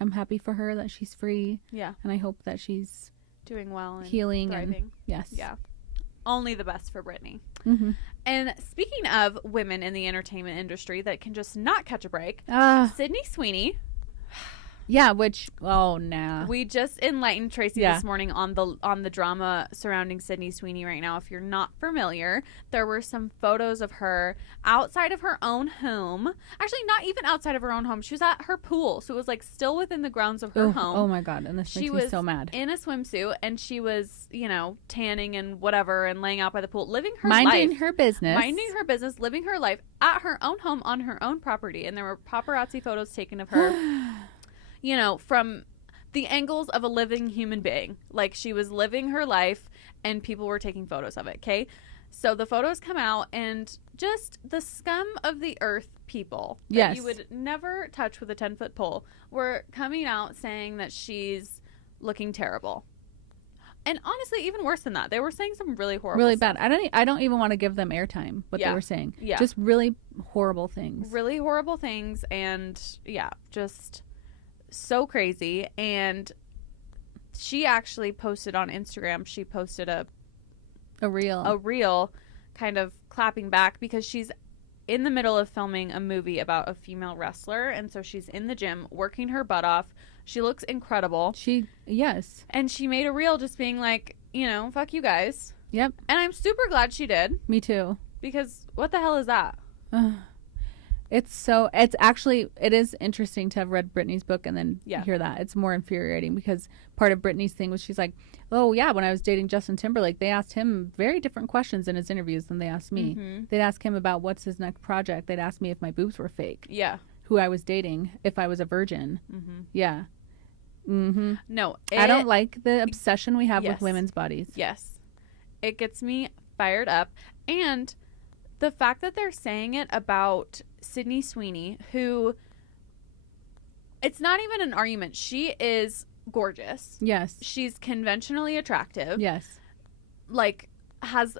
I'm happy for her that she's free. Yeah. And I hope that she's doing well and healing thriving. And, yes. Yeah. Only the best for Brittany. Mm-hmm. And speaking of women in the entertainment industry that can just not catch a break, Sydney Sweeney. Yeah, which nah. We just enlightened Traci this morning on the drama surrounding Sydney Sweeney right now. If you're not familiar, there were some photos of her outside of her own home. Actually, not even outside of her own home. She was at her pool, so it was like still within the grounds of her home. Oh my god, and this makes me so mad. In a swimsuit, and she was, tanning and whatever and laying out by the pool, living her Minding her business, living her life at her own home on her own property. And there were paparazzi photos taken of her. From the angles of a living human being. Like, she was living her life and people were taking photos of it, okay? So the photos come out and just the scum of the earth people that you would never touch with a 10-foot pole were coming out saying that she's looking terrible. And honestly, even worse than that, they were saying some really horrible stuff. Bad. I don't even want to give them airtime, what they were saying. Yeah. Just really horrible things. Really horrible things, and just so crazy. And she actually posted on Instagram, she posted a reel kind of clapping back because she's in the middle of filming a movie about a female wrestler, and so she's in the gym working her butt off. She looks incredible. And she made a reel just being like, fuck you guys. Yep. And I'm super glad she did. Me too. Because what the hell is that? It is interesting to have read Brittany's book and then hear that. It's more infuriating because part of Brittany's thing was she's like, oh yeah, when I was dating Justin Timberlake, they asked him very different questions in his interviews than they asked me. Mm-hmm. They'd ask him about what's his next project. They'd ask me if my boobs were fake. Yeah. Who I was dating, if I was a virgin. Mm-hmm. Yeah. Mm-hmm. No. I don't like the obsession we have with women's bodies. Yes. It gets me fired up. And the fact that they're saying it about Sydney Sweeney, who, it's not even an argument. She is gorgeous. Yes. She's conventionally attractive. Yes. Like, has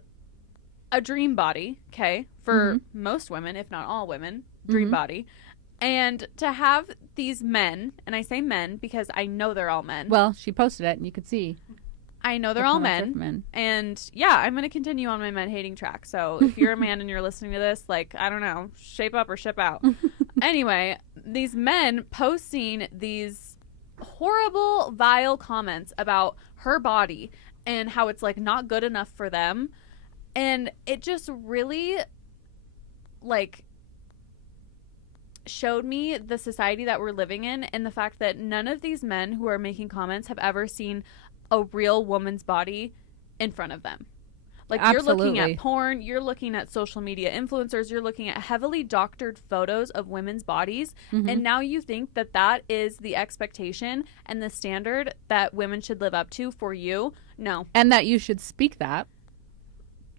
a dream body, okay, for most women, if not all women, dream body. And to have these men, and I say men because I know they're all men. Well, she posted it and you could see. I know they're all men. And yeah, I'm going to continue on my men hating track. So if you're a man and you're listening to this, like, I don't know, shape up or ship out. Anyway, these men posting these horrible, vile comments about her body and how it's like not good enough for them. And it just really like showed me the society that we're living in, and the fact that none of these men who are making comments have ever seen a real woman's body in front of them. Like, Absolutely. You're looking at porn, you're looking at social media influencers, you're looking at heavily doctored photos of women's bodies, and now you think that that is the expectation and the standard that women should live up to for you? No. And that you should speak that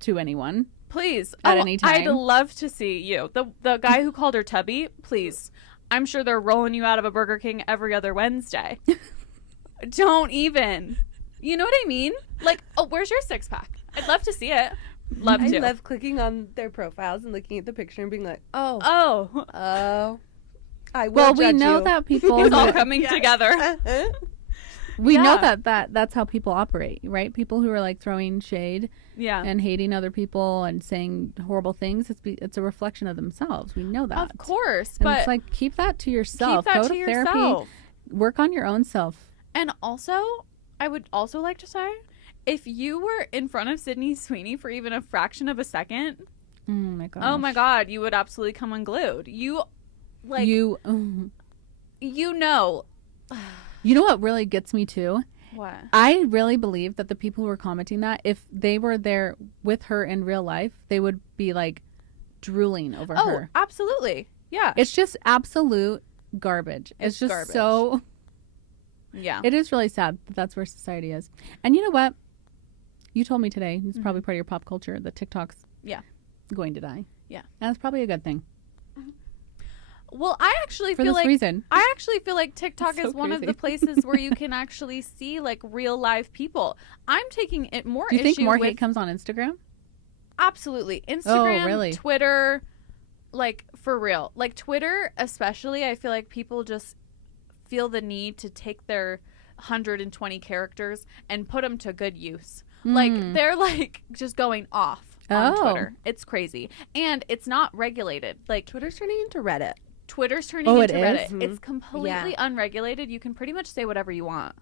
to anyone. Please. At any time. I'd love to see you. The guy who called her Tubby, please. I'm sure they're rolling you out of a Burger King every other Wednesday. Don't even. You know what I mean? Like, oh, where's your six pack? I'd love to see it. Love to. I love clicking on their profiles and looking at the picture and being like, oh. I will Well, we judge know you. that people. It's all coming together. We know Yeah. that's how people operate, right? People who are like throwing shade Yeah. and hating other people and saying horrible things. It's a reflection of themselves. We know that. Of course. And But it's like, keep that to yourself. keep that Go to to therapy. yourself. Work on your own self. And also, I would also like to say, if you were in front of Sydney Sweeney for even a fraction of a second, Oh my god. oh my God, you would absolutely come unglued. You, like, You know. You know what really gets me too? What? I really believe that the people who were commenting that, if they were there with her in real life, they would be like drooling over Oh, her. absolutely. Yeah. It's just absolute garbage. It's just garbage. so. Yeah. It is really sad that that's where society is. And you know what? You told me today, it's probably part of your pop culture, that TikTok's going to die. Yeah. And that's probably a good thing. Well, I actually For feel this like reason. I actually feel like TikTok It's so is one of crazy. the places where you can actually see like real live people. I'm taking it more Do you think issue more with hate comes on Instagram? absolutely Instagram, really? Twitter, like for real. Like Twitter especially, I feel like people just feel the need to take their 120 characters and put them to good use. Like they're like just going off on Twitter. It's crazy. And it's not regulated. Like Twitter's turning into Reddit. Twitter's turning Oh, into it Reddit. is? It's completely unregulated. You can pretty much say whatever you want.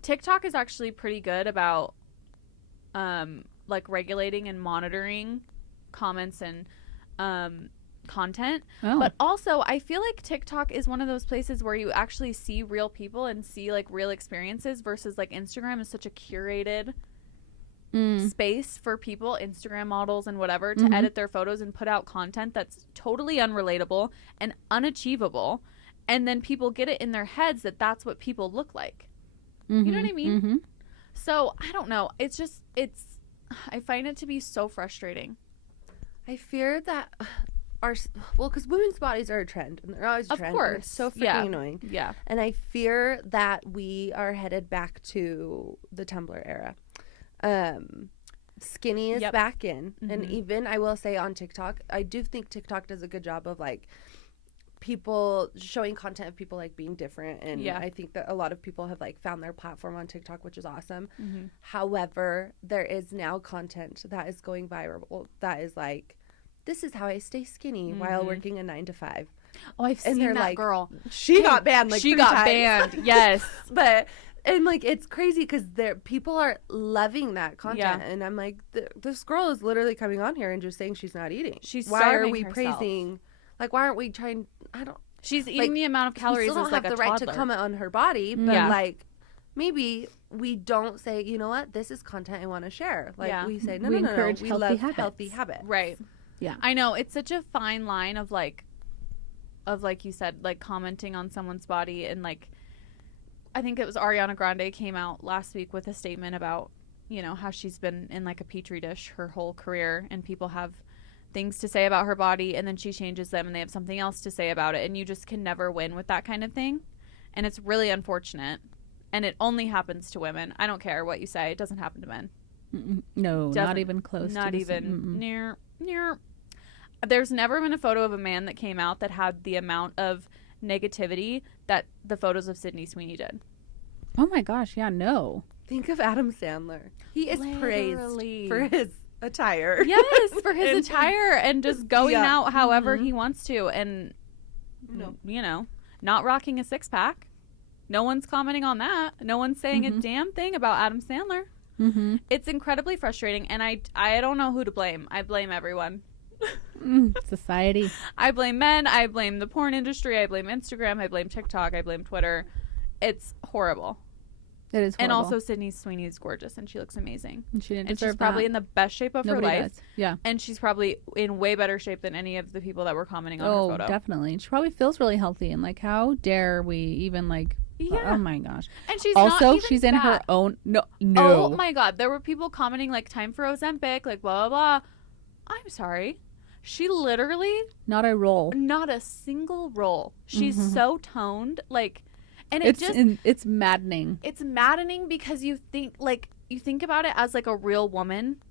TikTok is actually pretty good about like regulating and monitoring comments and content. Oh. But also, I feel like TikTok is one of those places where you actually see real people and see like real experiences versus like Instagram is such a curated space for people, Instagram models and whatever, to edit their photos and put out content that's totally unrelatable and unachievable. And then people get it in their heads that that's what people look like. You know what I mean? So I don't know. It's just, I find it to be so frustrating. I fear that because women's bodies are a trend, and they're always a Of trend. course. And it's so freaking Yeah. annoying. Yeah. And I fear that we are headed back to the Tumblr era. Skinny is back in. And even, I will say, on TikTok, I do think TikTok does a good job of like people showing content of people like being different, and I think that a lot of people have like found their platform on TikTok, which is awesome. However, there is now content that is going viral that is like, this is how I stay skinny while working a 9 to 5. Oh, I've seen they're that like, girl. She got banned like she 3 got times. banned. Yes. But and like it's crazy because people are loving that content, and I'm like, this girl is literally coming on here and just saying she's not eating. Why are we praising? Like, why aren't we trying? I don't. She's eating like, the amount of calories we still as don't like have a the right toddler. to comment on her body, but like maybe we don't say, you know what, this is content I want to share. Like we say, no, We no, encourage we healthy love habits. healthy habits. Right. Yeah. I know, it's such a fine line of like you said, like commenting on someone's body, and like I think it was Ariana Grande came out last week with a statement about you know, how she's been in like a petri dish her whole career, and people have things to say about her body, and then she changes them and they have something else to say about it, and you just can never win with that kind of thing. And it's really unfortunate, and it only happens to women. I don't care what you say, it doesn't happen to men. No, not even close. Not even near. There's never been a photo of a man that came out that had the amount of negativity that the photos of Sydney Sweeney did. Oh my gosh, yeah, no. Think of Adam Sandler. He is Literally. praised for his attire. Yes, for his attire and just going Yeah. out however he wants to, and you know, not rocking a six-pack. No one's commenting on that. No one's saying a damn thing about Adam Sandler. It's incredibly frustrating, and I don't know who to blame. I blame everyone. Society. I blame men. I blame the porn industry. I blame Instagram. I blame TikTok. I blame Twitter. It's horrible. It is horrible. And also, Sydney Sweeney is gorgeous, and she looks amazing. And she didn't and deserve she's probably that. in the best shape of Nobody her life. does. Yeah. And she's probably in way better shape than any of the people that were commenting on her photo. Oh, definitely. She probably feels really healthy, and like, how dare we even like? Yeah. Oh my gosh. And she's also not even she's in her fat. own. No. Oh my God, there were people commenting like, "Time for Ozempic," like blah blah blah. I'm sorry. She literally Not a roll. not a single roll. She's so toned, like, and It's maddening. it's maddening because you think about it as like a real woman.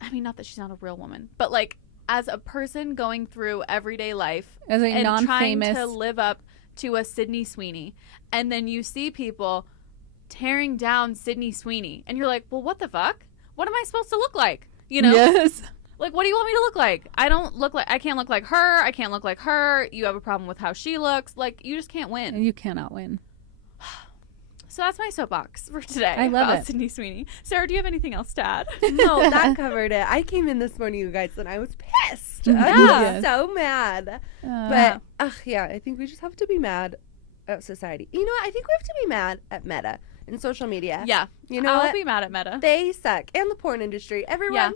I mean, not that she's not a real woman, but like as a person going through everyday life As a and trying non-famous. to live up to a Sydney Sweeney, and then you see people tearing down Sydney Sweeney, and you're like, well, what the fuck? What am I supposed to look like? You know? Yes. Like, what do you want me to look like? I can't look like her. I can't look like her. You have a problem with how she looks. Like, you just can't win. And you cannot win. So that's my soapbox for today. I love about it. Sydney Sweeney. Sarah, do you have anything else to add? No, that covered it. I came in this morning, you guys, and I was pissed. I Yeah. was so mad. But, yeah, I think we just have to be mad at society. You know what? I think we have to be mad at Meta and social media. Yeah. You know I'll what? be mad at Meta. They suck. And the porn industry. Everyone,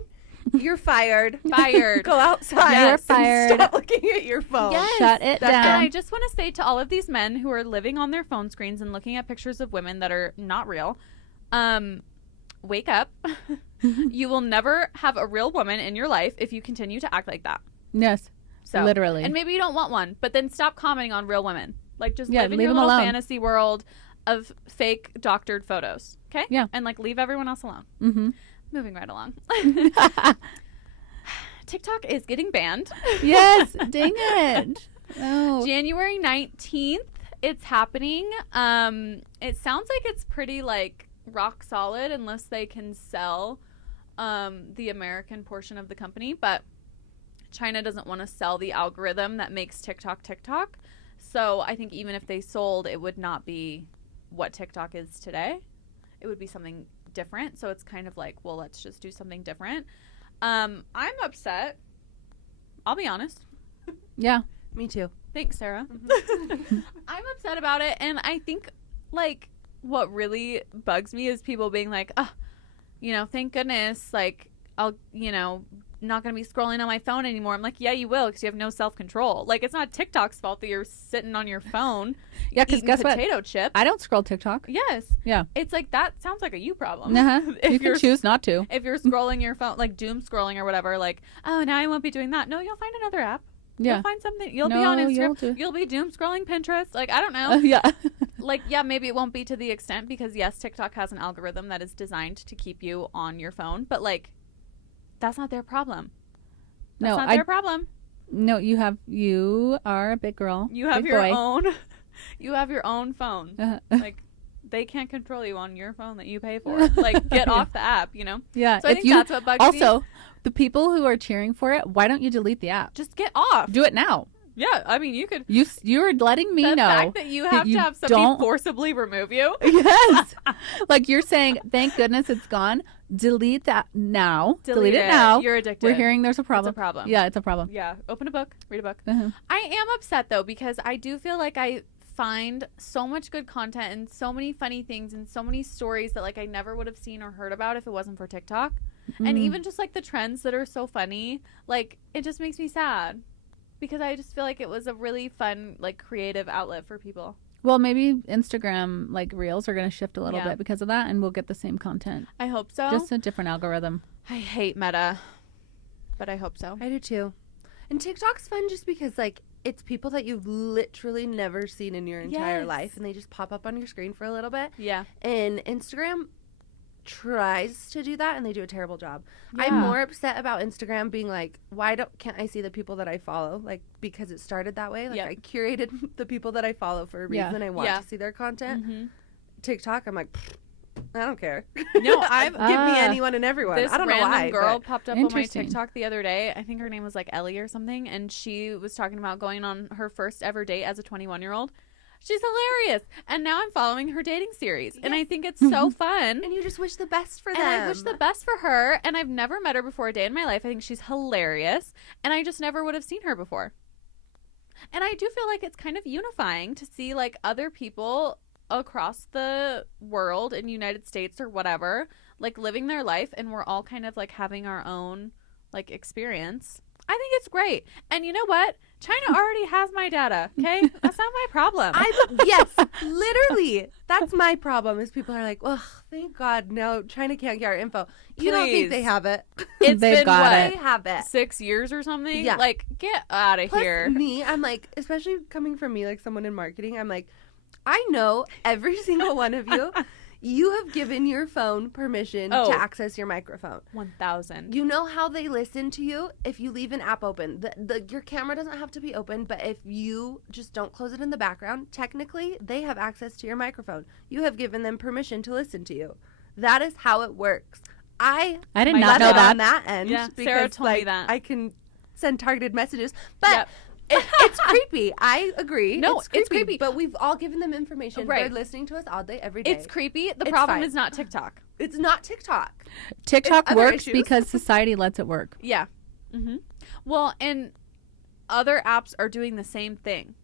you're fired. Fired. Go outside. You're and fired. Stop looking at your phone. Yes. Shut it That's And down. I just want to say to all of these men who are living on their phone screens and looking at pictures of women that are not real, wake up. You will never have a real woman in your life if you continue to act like that. Yes. So Literally. And maybe you don't want one, but then stop commenting on real women. Like, just live in leave your them little alone. fantasy world of fake doctored photos. Okay? Yeah. And like leave everyone else alone. Mm-hmm. Moving right along. TikTok is getting banned. Yes. Dang it. Oh. January 19th, it's happening. It sounds like it's pretty like rock solid unless they can sell the American portion of the company, but China doesn't want to sell the algorithm that makes TikTok. So I think even if they sold, it would not be what TikTok is today. It would be something different. So it's kind of like, well, let's just do something different. I'm upset. I'll be honest. Yeah. Me too. Thanks, Sarah. I'm upset about it, and I think like what really bugs me is people being like, oh, you know, thank goodness, like I'll, you know, not going to be scrolling on my phone anymore. I'm like, yeah, you will, because you have no self-control. Like, it's not TikTok's fault that you're sitting on your phone Yeah, because eating guess what? potato chips. I don't scroll TikTok. Yes. Yeah. It's like, that sounds like a you problem. Uh-huh. If You can you're choose not to. If you're scrolling your phone, like doom scrolling or whatever, like, oh, now I won't be doing that. No, you'll find another app. Yeah. You'll find something. You'll be No, on you'll Instagram. do- You'll be doom scrolling Pinterest. Like, I don't know. Yeah. Like, yeah, maybe it won't be to the extent because, yes, TikTok has an algorithm that is designed to keep you on your phone. But, like, that's not their problem. That's not their problem. No, you are a big girl. You have big your boy. own. You have your own phone. Uh-huh. Like, they can't control you on your phone that you pay for. Like, get off the app, you know? Yeah. So I think that's what bugs me. Also, the people who are cheering for it, why don't you delete the app? Just get off. Do it now. Yeah, I mean, you could. You're letting me The know. fact that you have to you have somebody don't- forcibly remove you. Yes. Like you're saying, thank goodness it's gone. Delete that now. Delete it now. You're addicted. We're hearing there's a problem. It's a problem. Yeah, it's a problem. Yeah, open a book, read a book. Uh-huh. I am upset though because I do feel like I find so much good content and so many funny things and so many stories that like I never would have seen or heard about if it wasn't for TikTok. And even just like the trends that are so funny, like it just makes me sad because I just feel like it was a really fun like creative outlet for people. Well, maybe Instagram like Reels are going to shift a little Yeah. bit because of that, and we'll get the same content. I hope so. Just a different algorithm. I hate Meta, but I hope so. I do too. And TikTok's fun just because, like, it's people that you've literally never seen in your entire Yes. life, and they just pop up on your screen for a little bit. Yeah. And Instagram tries to do that, and they do a terrible job. Yeah. I'm more upset about Instagram being like, can't I see the people that I follow? Like, because it started that way. Like, Yep. I curated the people that I follow for a Yeah. reason. I want Yeah. to see their content. Mm-hmm. TikTok, I'm like, I don't care. No, I've give me anyone and everyone. This I don't know random why. girl but popped up on my Interesting. TikTok the other day. I think her name was like Ellie or something, and she was talking about going on her first ever date as a 21-year-old. She's hilarious, and now I'm following her dating series, and I think it's so fun. and you just wish the best for them. And I wish the best for her, and I've never met her before a day in my life. I think she's hilarious, and I just never would have seen her before. And I do feel like it's kind of unifying to see like other people across the world in United States or whatever, like living their life, and we're all kind of like having our own like experience. I think it's great. And you know what? China already has my data, okay? That's not my problem. Yes, literally. That's my problem is people are like, oh, thank God, no, China can't get our info. You don't think they Please. have it. It's They've been got what? it. They have it. 6 years or something? Yeah. Like, get out of Plus, here. me, I'm like, especially coming from me, like someone in marketing, I'm like, I know every single one of you. You have given your phone permission Oh. to access your microphone. 1,000. You know how they listen to you if you leave an app open. Your camera doesn't have to be open, but if you just don't close it in the background, technically they have access to your microphone. You have given them permission to listen to you. That is how it works. I did My not left know it that. on that end Yeah, because Sarah told me like, that. I can send targeted messages, but Yep. it's creepy. I agree. No, it's creepy. But we've all given them information. Right. They're listening to us all day, every day. It's creepy. The It's problem fine. is not TikTok. It's not TikTok. TikTok It's other works issues. because society lets it work. Yeah. Mm-hmm. Well, and other apps are doing the same thing.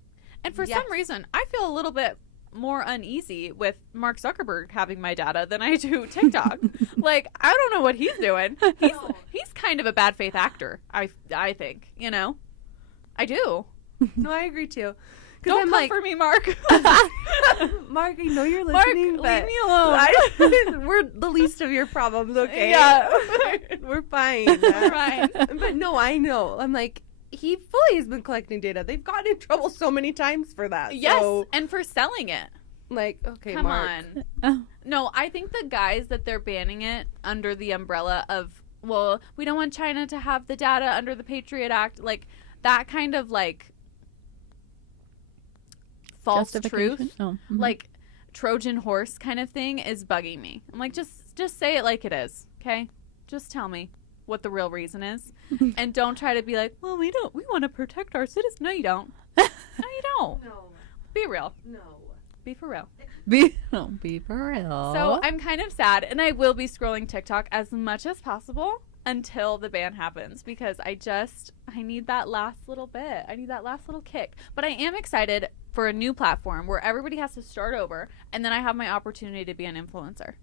And for some Yes. reason, I feel a little bit more uneasy with Mark Zuckerberg having my data than I do TikTok. Like, I don't know what he's doing. He's kind of a bad faith actor, I think, you know? I do. No, I agree too. Don't I'm come like, for me, Mark. Mark, I know you're Mark, listening, leave but me alone. we're the least of your problems, okay? Yeah. We're fine. We're fine. But no, I know. I'm like, he fully has been collecting data. They've gotten in trouble so many times for that. Yes, So, and for selling it. like, okay, Come Mark. on. Oh. No, I think the guys that they're banning it under the umbrella of, well, we don't want China to have the data under the Patriot Act, like that kind of like false Justification? truth, Oh, mhm. like Trojan horse kind of thing is bugging me. I'm like, just say it like it is, okay? Just tell me what the real reason is, and don't try to be like, well, we want to protect our citizens. No, you don't. No, you don't. No. Be real. No. Be for real. be for real. So I'm kind of sad, and I will be scrolling TikTok as much as possible until the ban happens, because I need that last little bit. I need that last little kick. But I am excited for a new platform where everybody has to start over, and then I have my opportunity to be an influencer.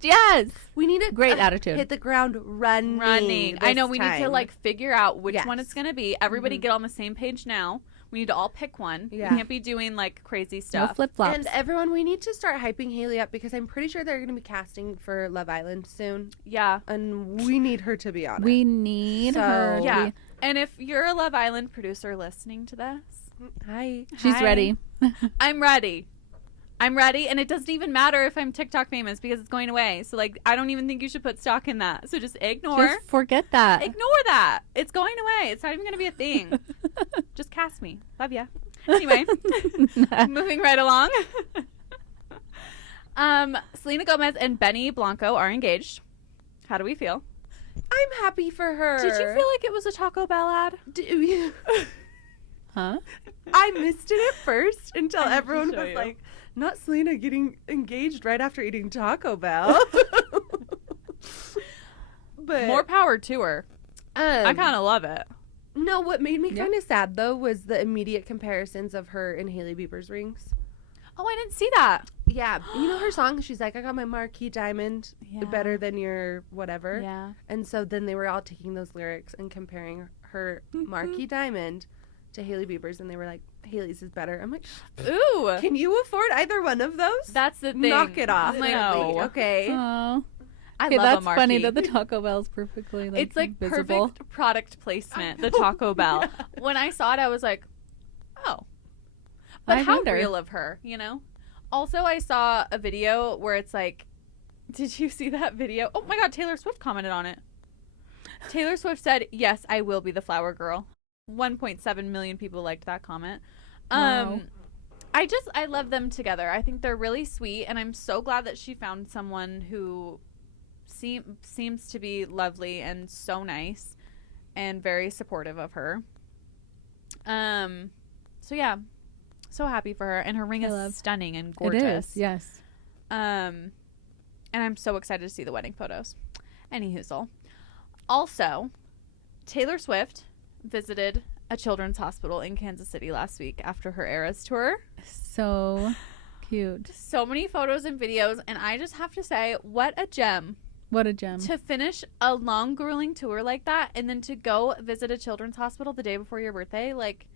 yes, We need a great attitude. Hit the ground running. I know we need to time. like figure out which Yes. one it's going to be. Everybody get on the same page now. We need to all pick one. Yeah. We can't be doing like crazy No stuff. flip flops. And everyone, we need to start hyping Haley up because I'm pretty sure they're going to be casting for Love Island soon, Yeah. and we need her to be on We it. need So- her. Yeah. And if you're a Love Island producer listening to this, Hi. She's Hi. ready. I'm ready. I'm ready, and it doesn't even matter if I'm TikTok famous because it's going away. So, like, I don't even think you should put stock in that. So just ignore. Just forget that. Ignore that. It's going away. It's not even going to be a thing. Just cast me. Love ya. Anyway, moving right along. Selena Gomez and Benny Blanco are engaged. How do we feel? I'm happy for her. Did you feel like it was a Taco Bell ad? Huh? I missed it at first until I have to everyone show was you. like, not Selena getting engaged right after eating Taco Bell. But More power to her. I kind of love it. No, what made me Yeah. kind of sad though was the immediate comparisons of her and Hailey Bieber's rings. Oh, I didn't see that. Yeah, you know her song. She's like, I got my marquee diamond better than your whatever. Yeah. And so then they were all taking those lyrics and comparing her marquee diamond to Hailey Bieber's, and they were like, Haley's is better. I'm like, Ooh. can you afford either one of those? That's the thing. Knock it off. I'm like, Literally. no. Okay. Oh. I Okay, love that's a marquee. funny that the Taco Bell's perfectly it's like visible. perfect product placement, the Taco Bell. When I saw it, I was like, oh. But how real of her, you know? Also, I saw a video where it's like, did you see that video? Oh my God, Taylor Swift commented on it. Taylor Swift said, yes, I will be the flower girl. 1.7 million people liked that comment. Wow. I love them together. I think they're really sweet, and I'm so glad that she found someone who seems to be lovely and so nice and very supportive of her. So yeah, so happy for her, and her ring is stunning and gorgeous. It is, yes. And I'm so excited to see the wedding photos. Anyhoozle. Also, Taylor Swift visited a children's hospital in Kansas City last week after her Eras tour. So cute. So many photos and videos, and I just have to say, what a gem. What a gem. To finish a long, grueling tour like that, and then to go visit a children's hospital the day before your birthday, like,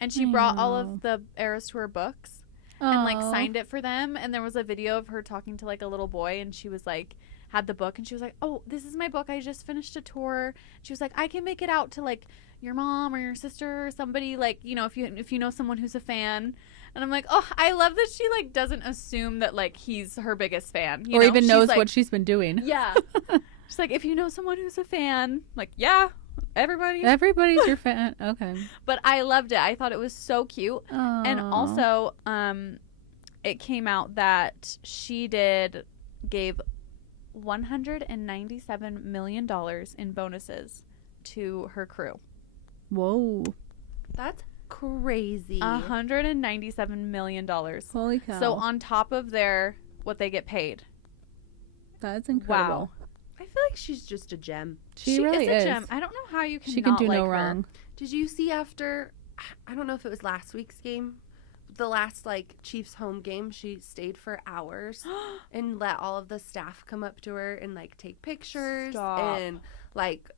and she brought all of the Eras tour books and like signed it for them. And there was a video of her talking to like a little boy, and she was like, had the book, and she was like, oh, this is my book, I just finished a tour. She was like, I can make it out to like your mom or your sister or somebody, like, you know, if you know someone who's a fan. And I'm like, oh, I love that she like doesn't assume that like he's her biggest fan, or even knows what she's been doing. Yeah. She's like, if you know someone who's a fan, like, yeah, everybody's your fan. Okay. But I loved it. I thought it was so cute. Aww. And also, it came out that she gave $197 million in bonuses to her crew. Whoa. That's crazy. $197 million. Holy cow. So on top of what they get paid. That's incredible. Wow. I feel like she's just a gem. She really is a gem. I don't know how you can She can not do like no her. wrong. Did you see after, I don't know if it was last week's game, the last like Chiefs home game, she stayed for hours and let all of the staff come up to her and like take pictures. Stop. And like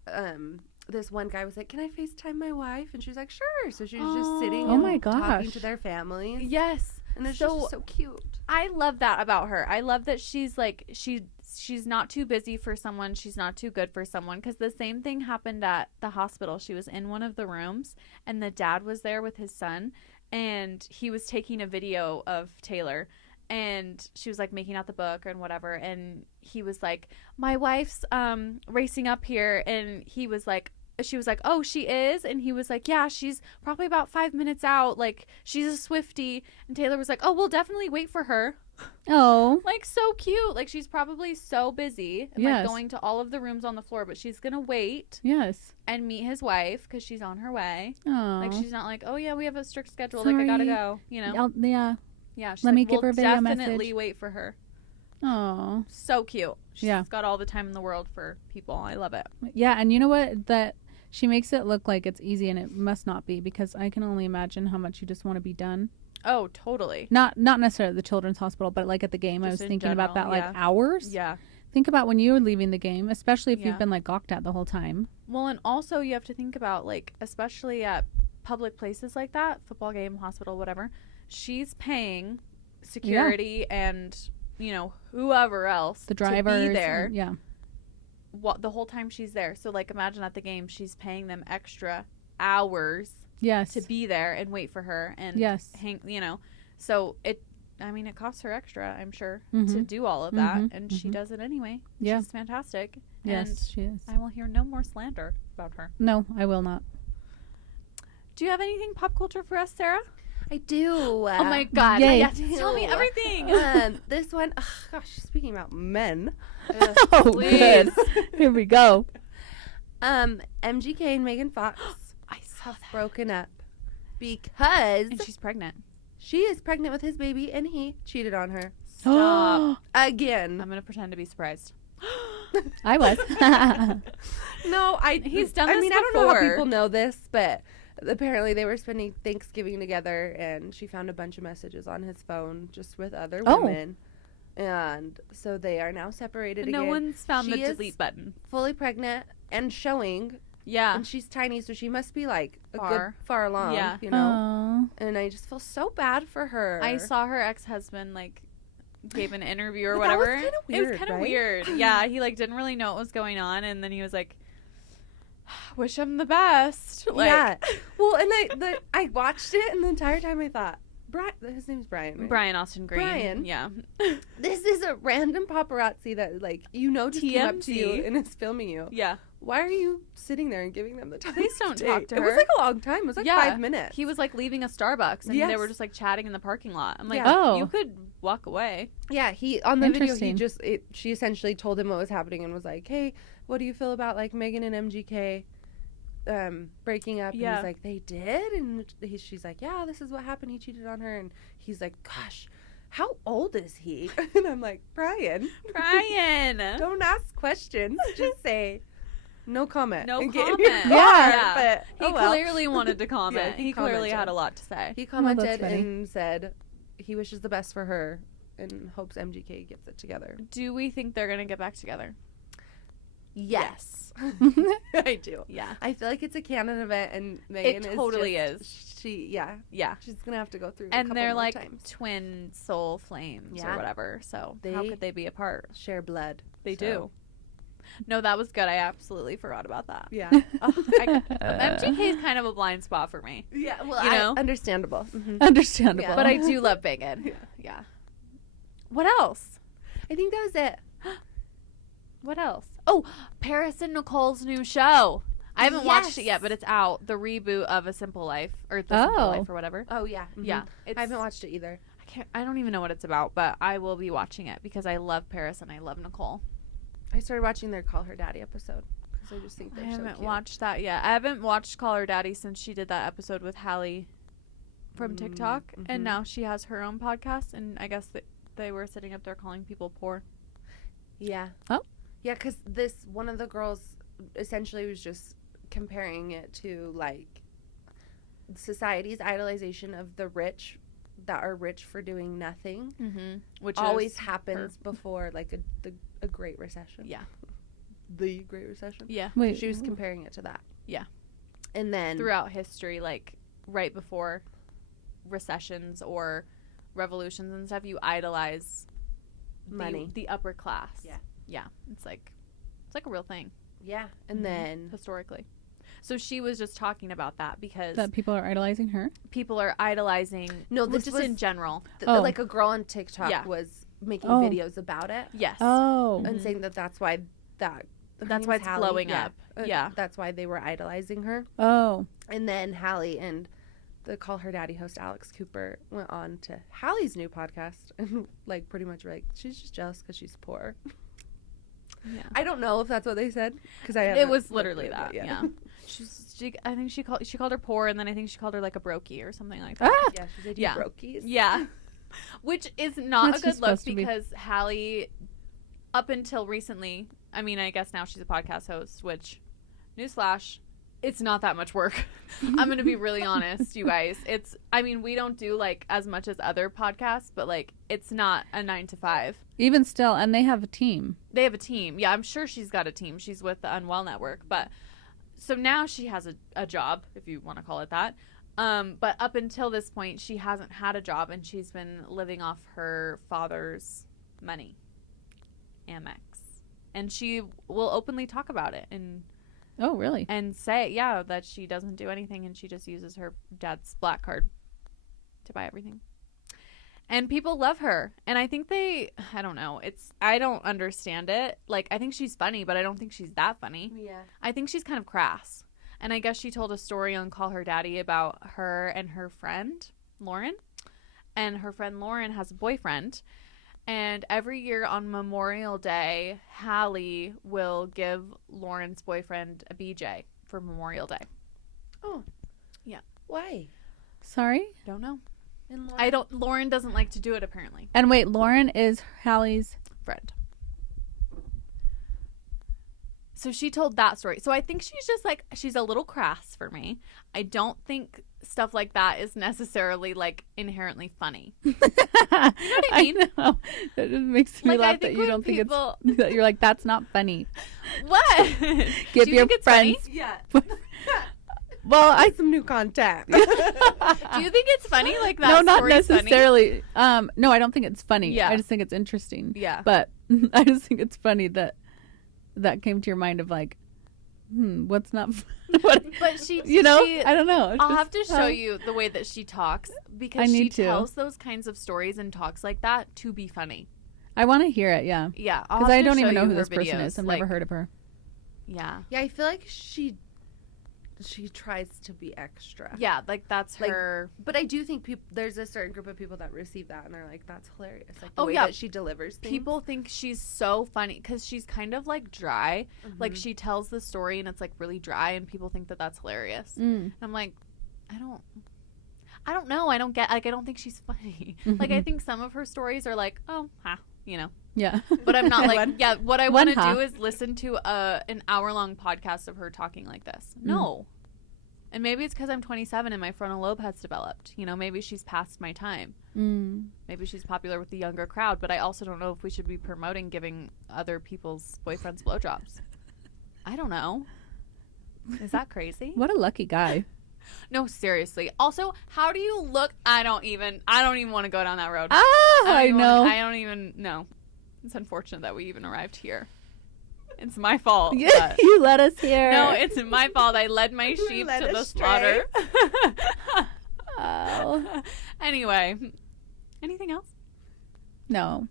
this one guy was like, can I FaceTime my wife? And she was like, sure. So she was just sitting and talking to their families. Yes. And it's just so cute. I love that about her. I love that she's like, she's not too busy for someone. She's not too good for someone. Because the same thing happened at the hospital. She was in one of the rooms, and the dad was there with his son, and he was taking a video of Taylor, and she was like making out the book and whatever, and he was like, my wife's racing up here, and she was like, oh, she is? And he was like, yeah, she's probably about 5 minutes out, like, she's a Swiftie. And Taylor was like, oh, we'll definitely wait for her. Oh. Like, so cute. Like, she's probably so busy and like going to all of the rooms on the floor, but she's gonna wait and meet his wife because she's on her way. Oh. Like, she's not like, oh yeah, we have a strict schedule, like I gotta go, you know. Yeah, she's Let like, me give we'll her a video definitely message. wait for her. Oh. So cute. She's Yeah. got all the time in the world for people. I love it. Yeah, and you know what? That she makes it look like it's easy, and it must not be, because I can only imagine how much you just want to be done. Oh, totally. Not necessarily at the children's hospital, but like at the game. Just I was in thinking about that, general, like hours. Yeah. Think about when you were leaving the game, especially if Yeah. you've been like gawked at the whole time. Well, and also you have to think about, like, especially at public places like that, football game, hospital, whatever, she's paying security and, you know, whoever else The drivers. to be there Yeah. the whole time she's there. So, like, imagine at the game she's paying them extra hours Yes. to be there and wait for her and hang, you know. So it costs her extra, I'm sure, to do all of that, and she does it anyway. Yeah. She's fantastic. Yes, and she is. I will hear no more slander about her. No, I will not. Do you have anything pop culture for us, Sarah? I do. Oh my God. Yay. Yes, tell me everything. This one, gosh, speaking about men. Oh, please. good. Here we go. MGK and Megan Fox have broken up because and she's pregnant. She is pregnant with his baby, and he cheated on her. Stop. Again. I'm going to pretend to be surprised. I was. No, he's done this I before. don't know how people know this, but apparently they were spending Thanksgiving together, and she found a bunch of messages on his phone just with other women. And so they are now separated No again. one's found She the is delete button. fully pregnant and showing Yeah. And she's tiny, so she must be like far along. Yeah. You know. And I just feel so bad for her. I saw her ex-husband like gave an interview or That whatever. was kinda weird, it was kind of right? weird. Yeah, he like didn't really know what was going on, and then he was like, "Wish him the best." Like, yeah. Well, and I watched it, and the entire time I thought, his name's Brian. Right? Brian Austin Green. Brian. Yeah. This is a random paparazzi that like just came up to you TMZ. and is filming you. Yeah. Why are you sitting there and giving them the time? Please don't talk to It was her. like a long time. It was like 5 minutes. He was like leaving a Starbucks, and they Yes. were just like chatting in the parking lot. I'm like, Yeah. Oh. you could walk away. Yeah, he on the video Interesting. she essentially told him what was happening and was like, "Hey, what do you feel about like Megan and MGK breaking up?" Yeah. And he's like, "They did?" And she's like, "Yeah, this is what happened. He cheated on her." And he's like, "Gosh, how old is he?" And I'm like, "Brian, don't ask questions. Just say no comment. No and get in comment. your car." Yeah. But He clearly wanted to comment. Yeah, he clearly commented. had a lot to say. He that's commented funny. and said he wishes the best for her and hopes MGK gets it together. Do we think they're gonna get back together? Yes. I do. Yeah. I feel like it's a canon event, and Megan totally is. Yeah. She's gonna have to go through. a And couple they're more like times. twin soul flames Yeah. or whatever. So how They- could they be apart? Share blood. They So, do. No, that was good. I absolutely forgot about that. Yeah. MGK is kind of a blind spot for me. Yeah. Well, You know? understandable. Understandable. Yeah. But I do love Megan. Yeah. What else? I think that was it. What else? Oh, Paris and Nicole's new show. I haven't watched it Yes. yet, but it's out. The reboot of A Simple Life or The Simple Oh. Life or whatever. Oh yeah. Yeah, I haven't watched it either. I don't even know what it's about, but I will be watching it because I love Paris and I love Nicole. I started watching their Call Her Daddy episode because I just think I they're so haven't cute. watched that yet. I haven't watched Call Her Daddy since she did that episode with Hallie from TikTok, and now she has her own podcast. And I guess they were sitting up there calling people poor. Yeah. Oh. Yeah, because one of the girls essentially was just comparing it to like society's idolization of the rich that are rich for doing nothing, Which always is happens before like a Great Recession. Yeah. The Great Recession. Yeah. Wait, She was comparing it to that. Yeah. And then Throughout history, like right before recessions or revolutions and stuff, you idolize money. the upper class. Yeah. Yeah. It's like a real thing Yeah. And then historically. So she was just talking about that because that people are idolizing her. people are idolizing this just was in general. Oh. like a girl on TikTok Yeah. was making Oh. videos about it Yes. Oh. and saying that's why her That's name why is it's Hallie. blowing up. Yeah. That's why they were idolizing her. Oh. And then Hallie and the Call Her Daddy host Alex Cooper went on to Hallie's new podcast and like pretty much were like, she's just jealous because she's poor. Yeah. I don't know if that's what they said because It was literally that. Yeah. I think she called her poor, and then I think she called her like a brokey or something like that. Ah. Yeah, she said you Yeah. brokies. Yeah. Which is not That's a good just look supposed to be- because Hallie, up until recently, I mean, I guess now she's a podcast host, which, newsflash, it's not that much work. I'm going to be really honest, you guys. We don't do like as much as other podcasts, but like it's not a 9 to 5. Even still, and they have a team. They have a team. Yeah, I'm sure she's got a team. She's with the Unwell Network. But so now she has a job, if you want to call it that. But up until this point, she hasn't had a job, and she's been living off her father's money, Amex. And she will openly talk about it Oh, really? and say, yeah, that she doesn't do anything, and she just uses her dad's black card to buy everything. And people love her. And I think I don't know. I don't understand it. Like, I think she's funny, but I don't think she's that funny. Yeah. I think she's kind of crass. And I guess she told a story on Call Her Daddy about her and her friend, Lauren. And her friend Lauren has a boyfriend. And every year on Memorial Day, Hallie will give Lauren's boyfriend a BJ for Memorial Day. Oh. Yeah. Why? Sorry? Don't know. And Lauren doesn't like to do it, apparently. And wait, Lauren is Hallie's. Friend. So she told that story. So I think she's just like, she's a little crass for me. I don't think stuff like that is necessarily like inherently funny. You know what I mean? I know. That just makes me Like, I laugh that think you when don't think people- it's that you're like, that's not funny. What? Give Do you your think it's friends. funny? Yeah. Well, I Some new contact. Do you think it's funny? Like that? no, not story's funny? necessarily. No, I don't think it's funny. Yeah. I just think it's interesting. Yeah. But I just think it's funny that came to your mind of like, what's not what? But she, You know, she- I don't know. It's I'll just have to show how- you the way that she talks because I she need to. tells those kinds of stories and talks like that to be funny. I want to hear it. Yeah. Yeah, Because I don't even know who this person is. I've never heard of her. Yeah, Yeah, I feel like she tries to be extra. yeah, like that's Like, her. But I do think there's a certain group of people that receive that and they're like, that's hilarious. Like the Oh, way yeah. that she delivers things. People think she's so funny because she's kind of like dry. Like Mhm. she tells the story and it's like really dry, and people think that that's hilarious. Mm. I'm like, I don't know. I don't get. Like, I don't think she's funny. Like, I think some of her stories are like, oh, ha, you know. Yeah. But I'm not like, One. yeah. What I One want to ha. do is listen to an hour-long podcast of her talking like this. No. And maybe it's because I'm 27 and my frontal lobe has developed. You know, maybe she's past my time. Maybe she's popular with the younger crowd. But I also don't know if we should be promoting giving other people's boyfriends blowjobs. I don't know. Is that crazy? What a lucky guy. No, seriously. Also, how do you look? I don't even want to go down that road. I know. I don't even know. It's unfortunate that we even arrived here. It's my fault. Yeah, but- you let us hear. No, it's my fault. I led my sheep led to the astray. slaughter. Oh. Anyway, anything else? No.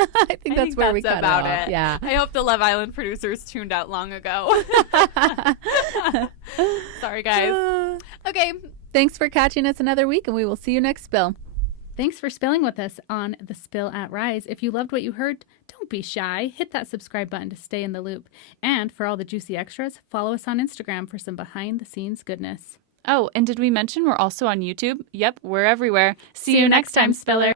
I think that's where we cut about it off. it. Yeah. I hope the Love Island producers tuned out long ago. Sorry, guys. Okay. Thanks for catching us another week, and we will see you next spill. Thanks for spilling with us on The Spill at Rise. If you loved what you heard, don't be shy. Hit that subscribe button to stay in the loop. And for all the juicy extras, follow us on Instagram for some behind-the-scenes goodness. Oh, and did we mention we're also on YouTube? Yep, we're everywhere. See you next time, Spiller.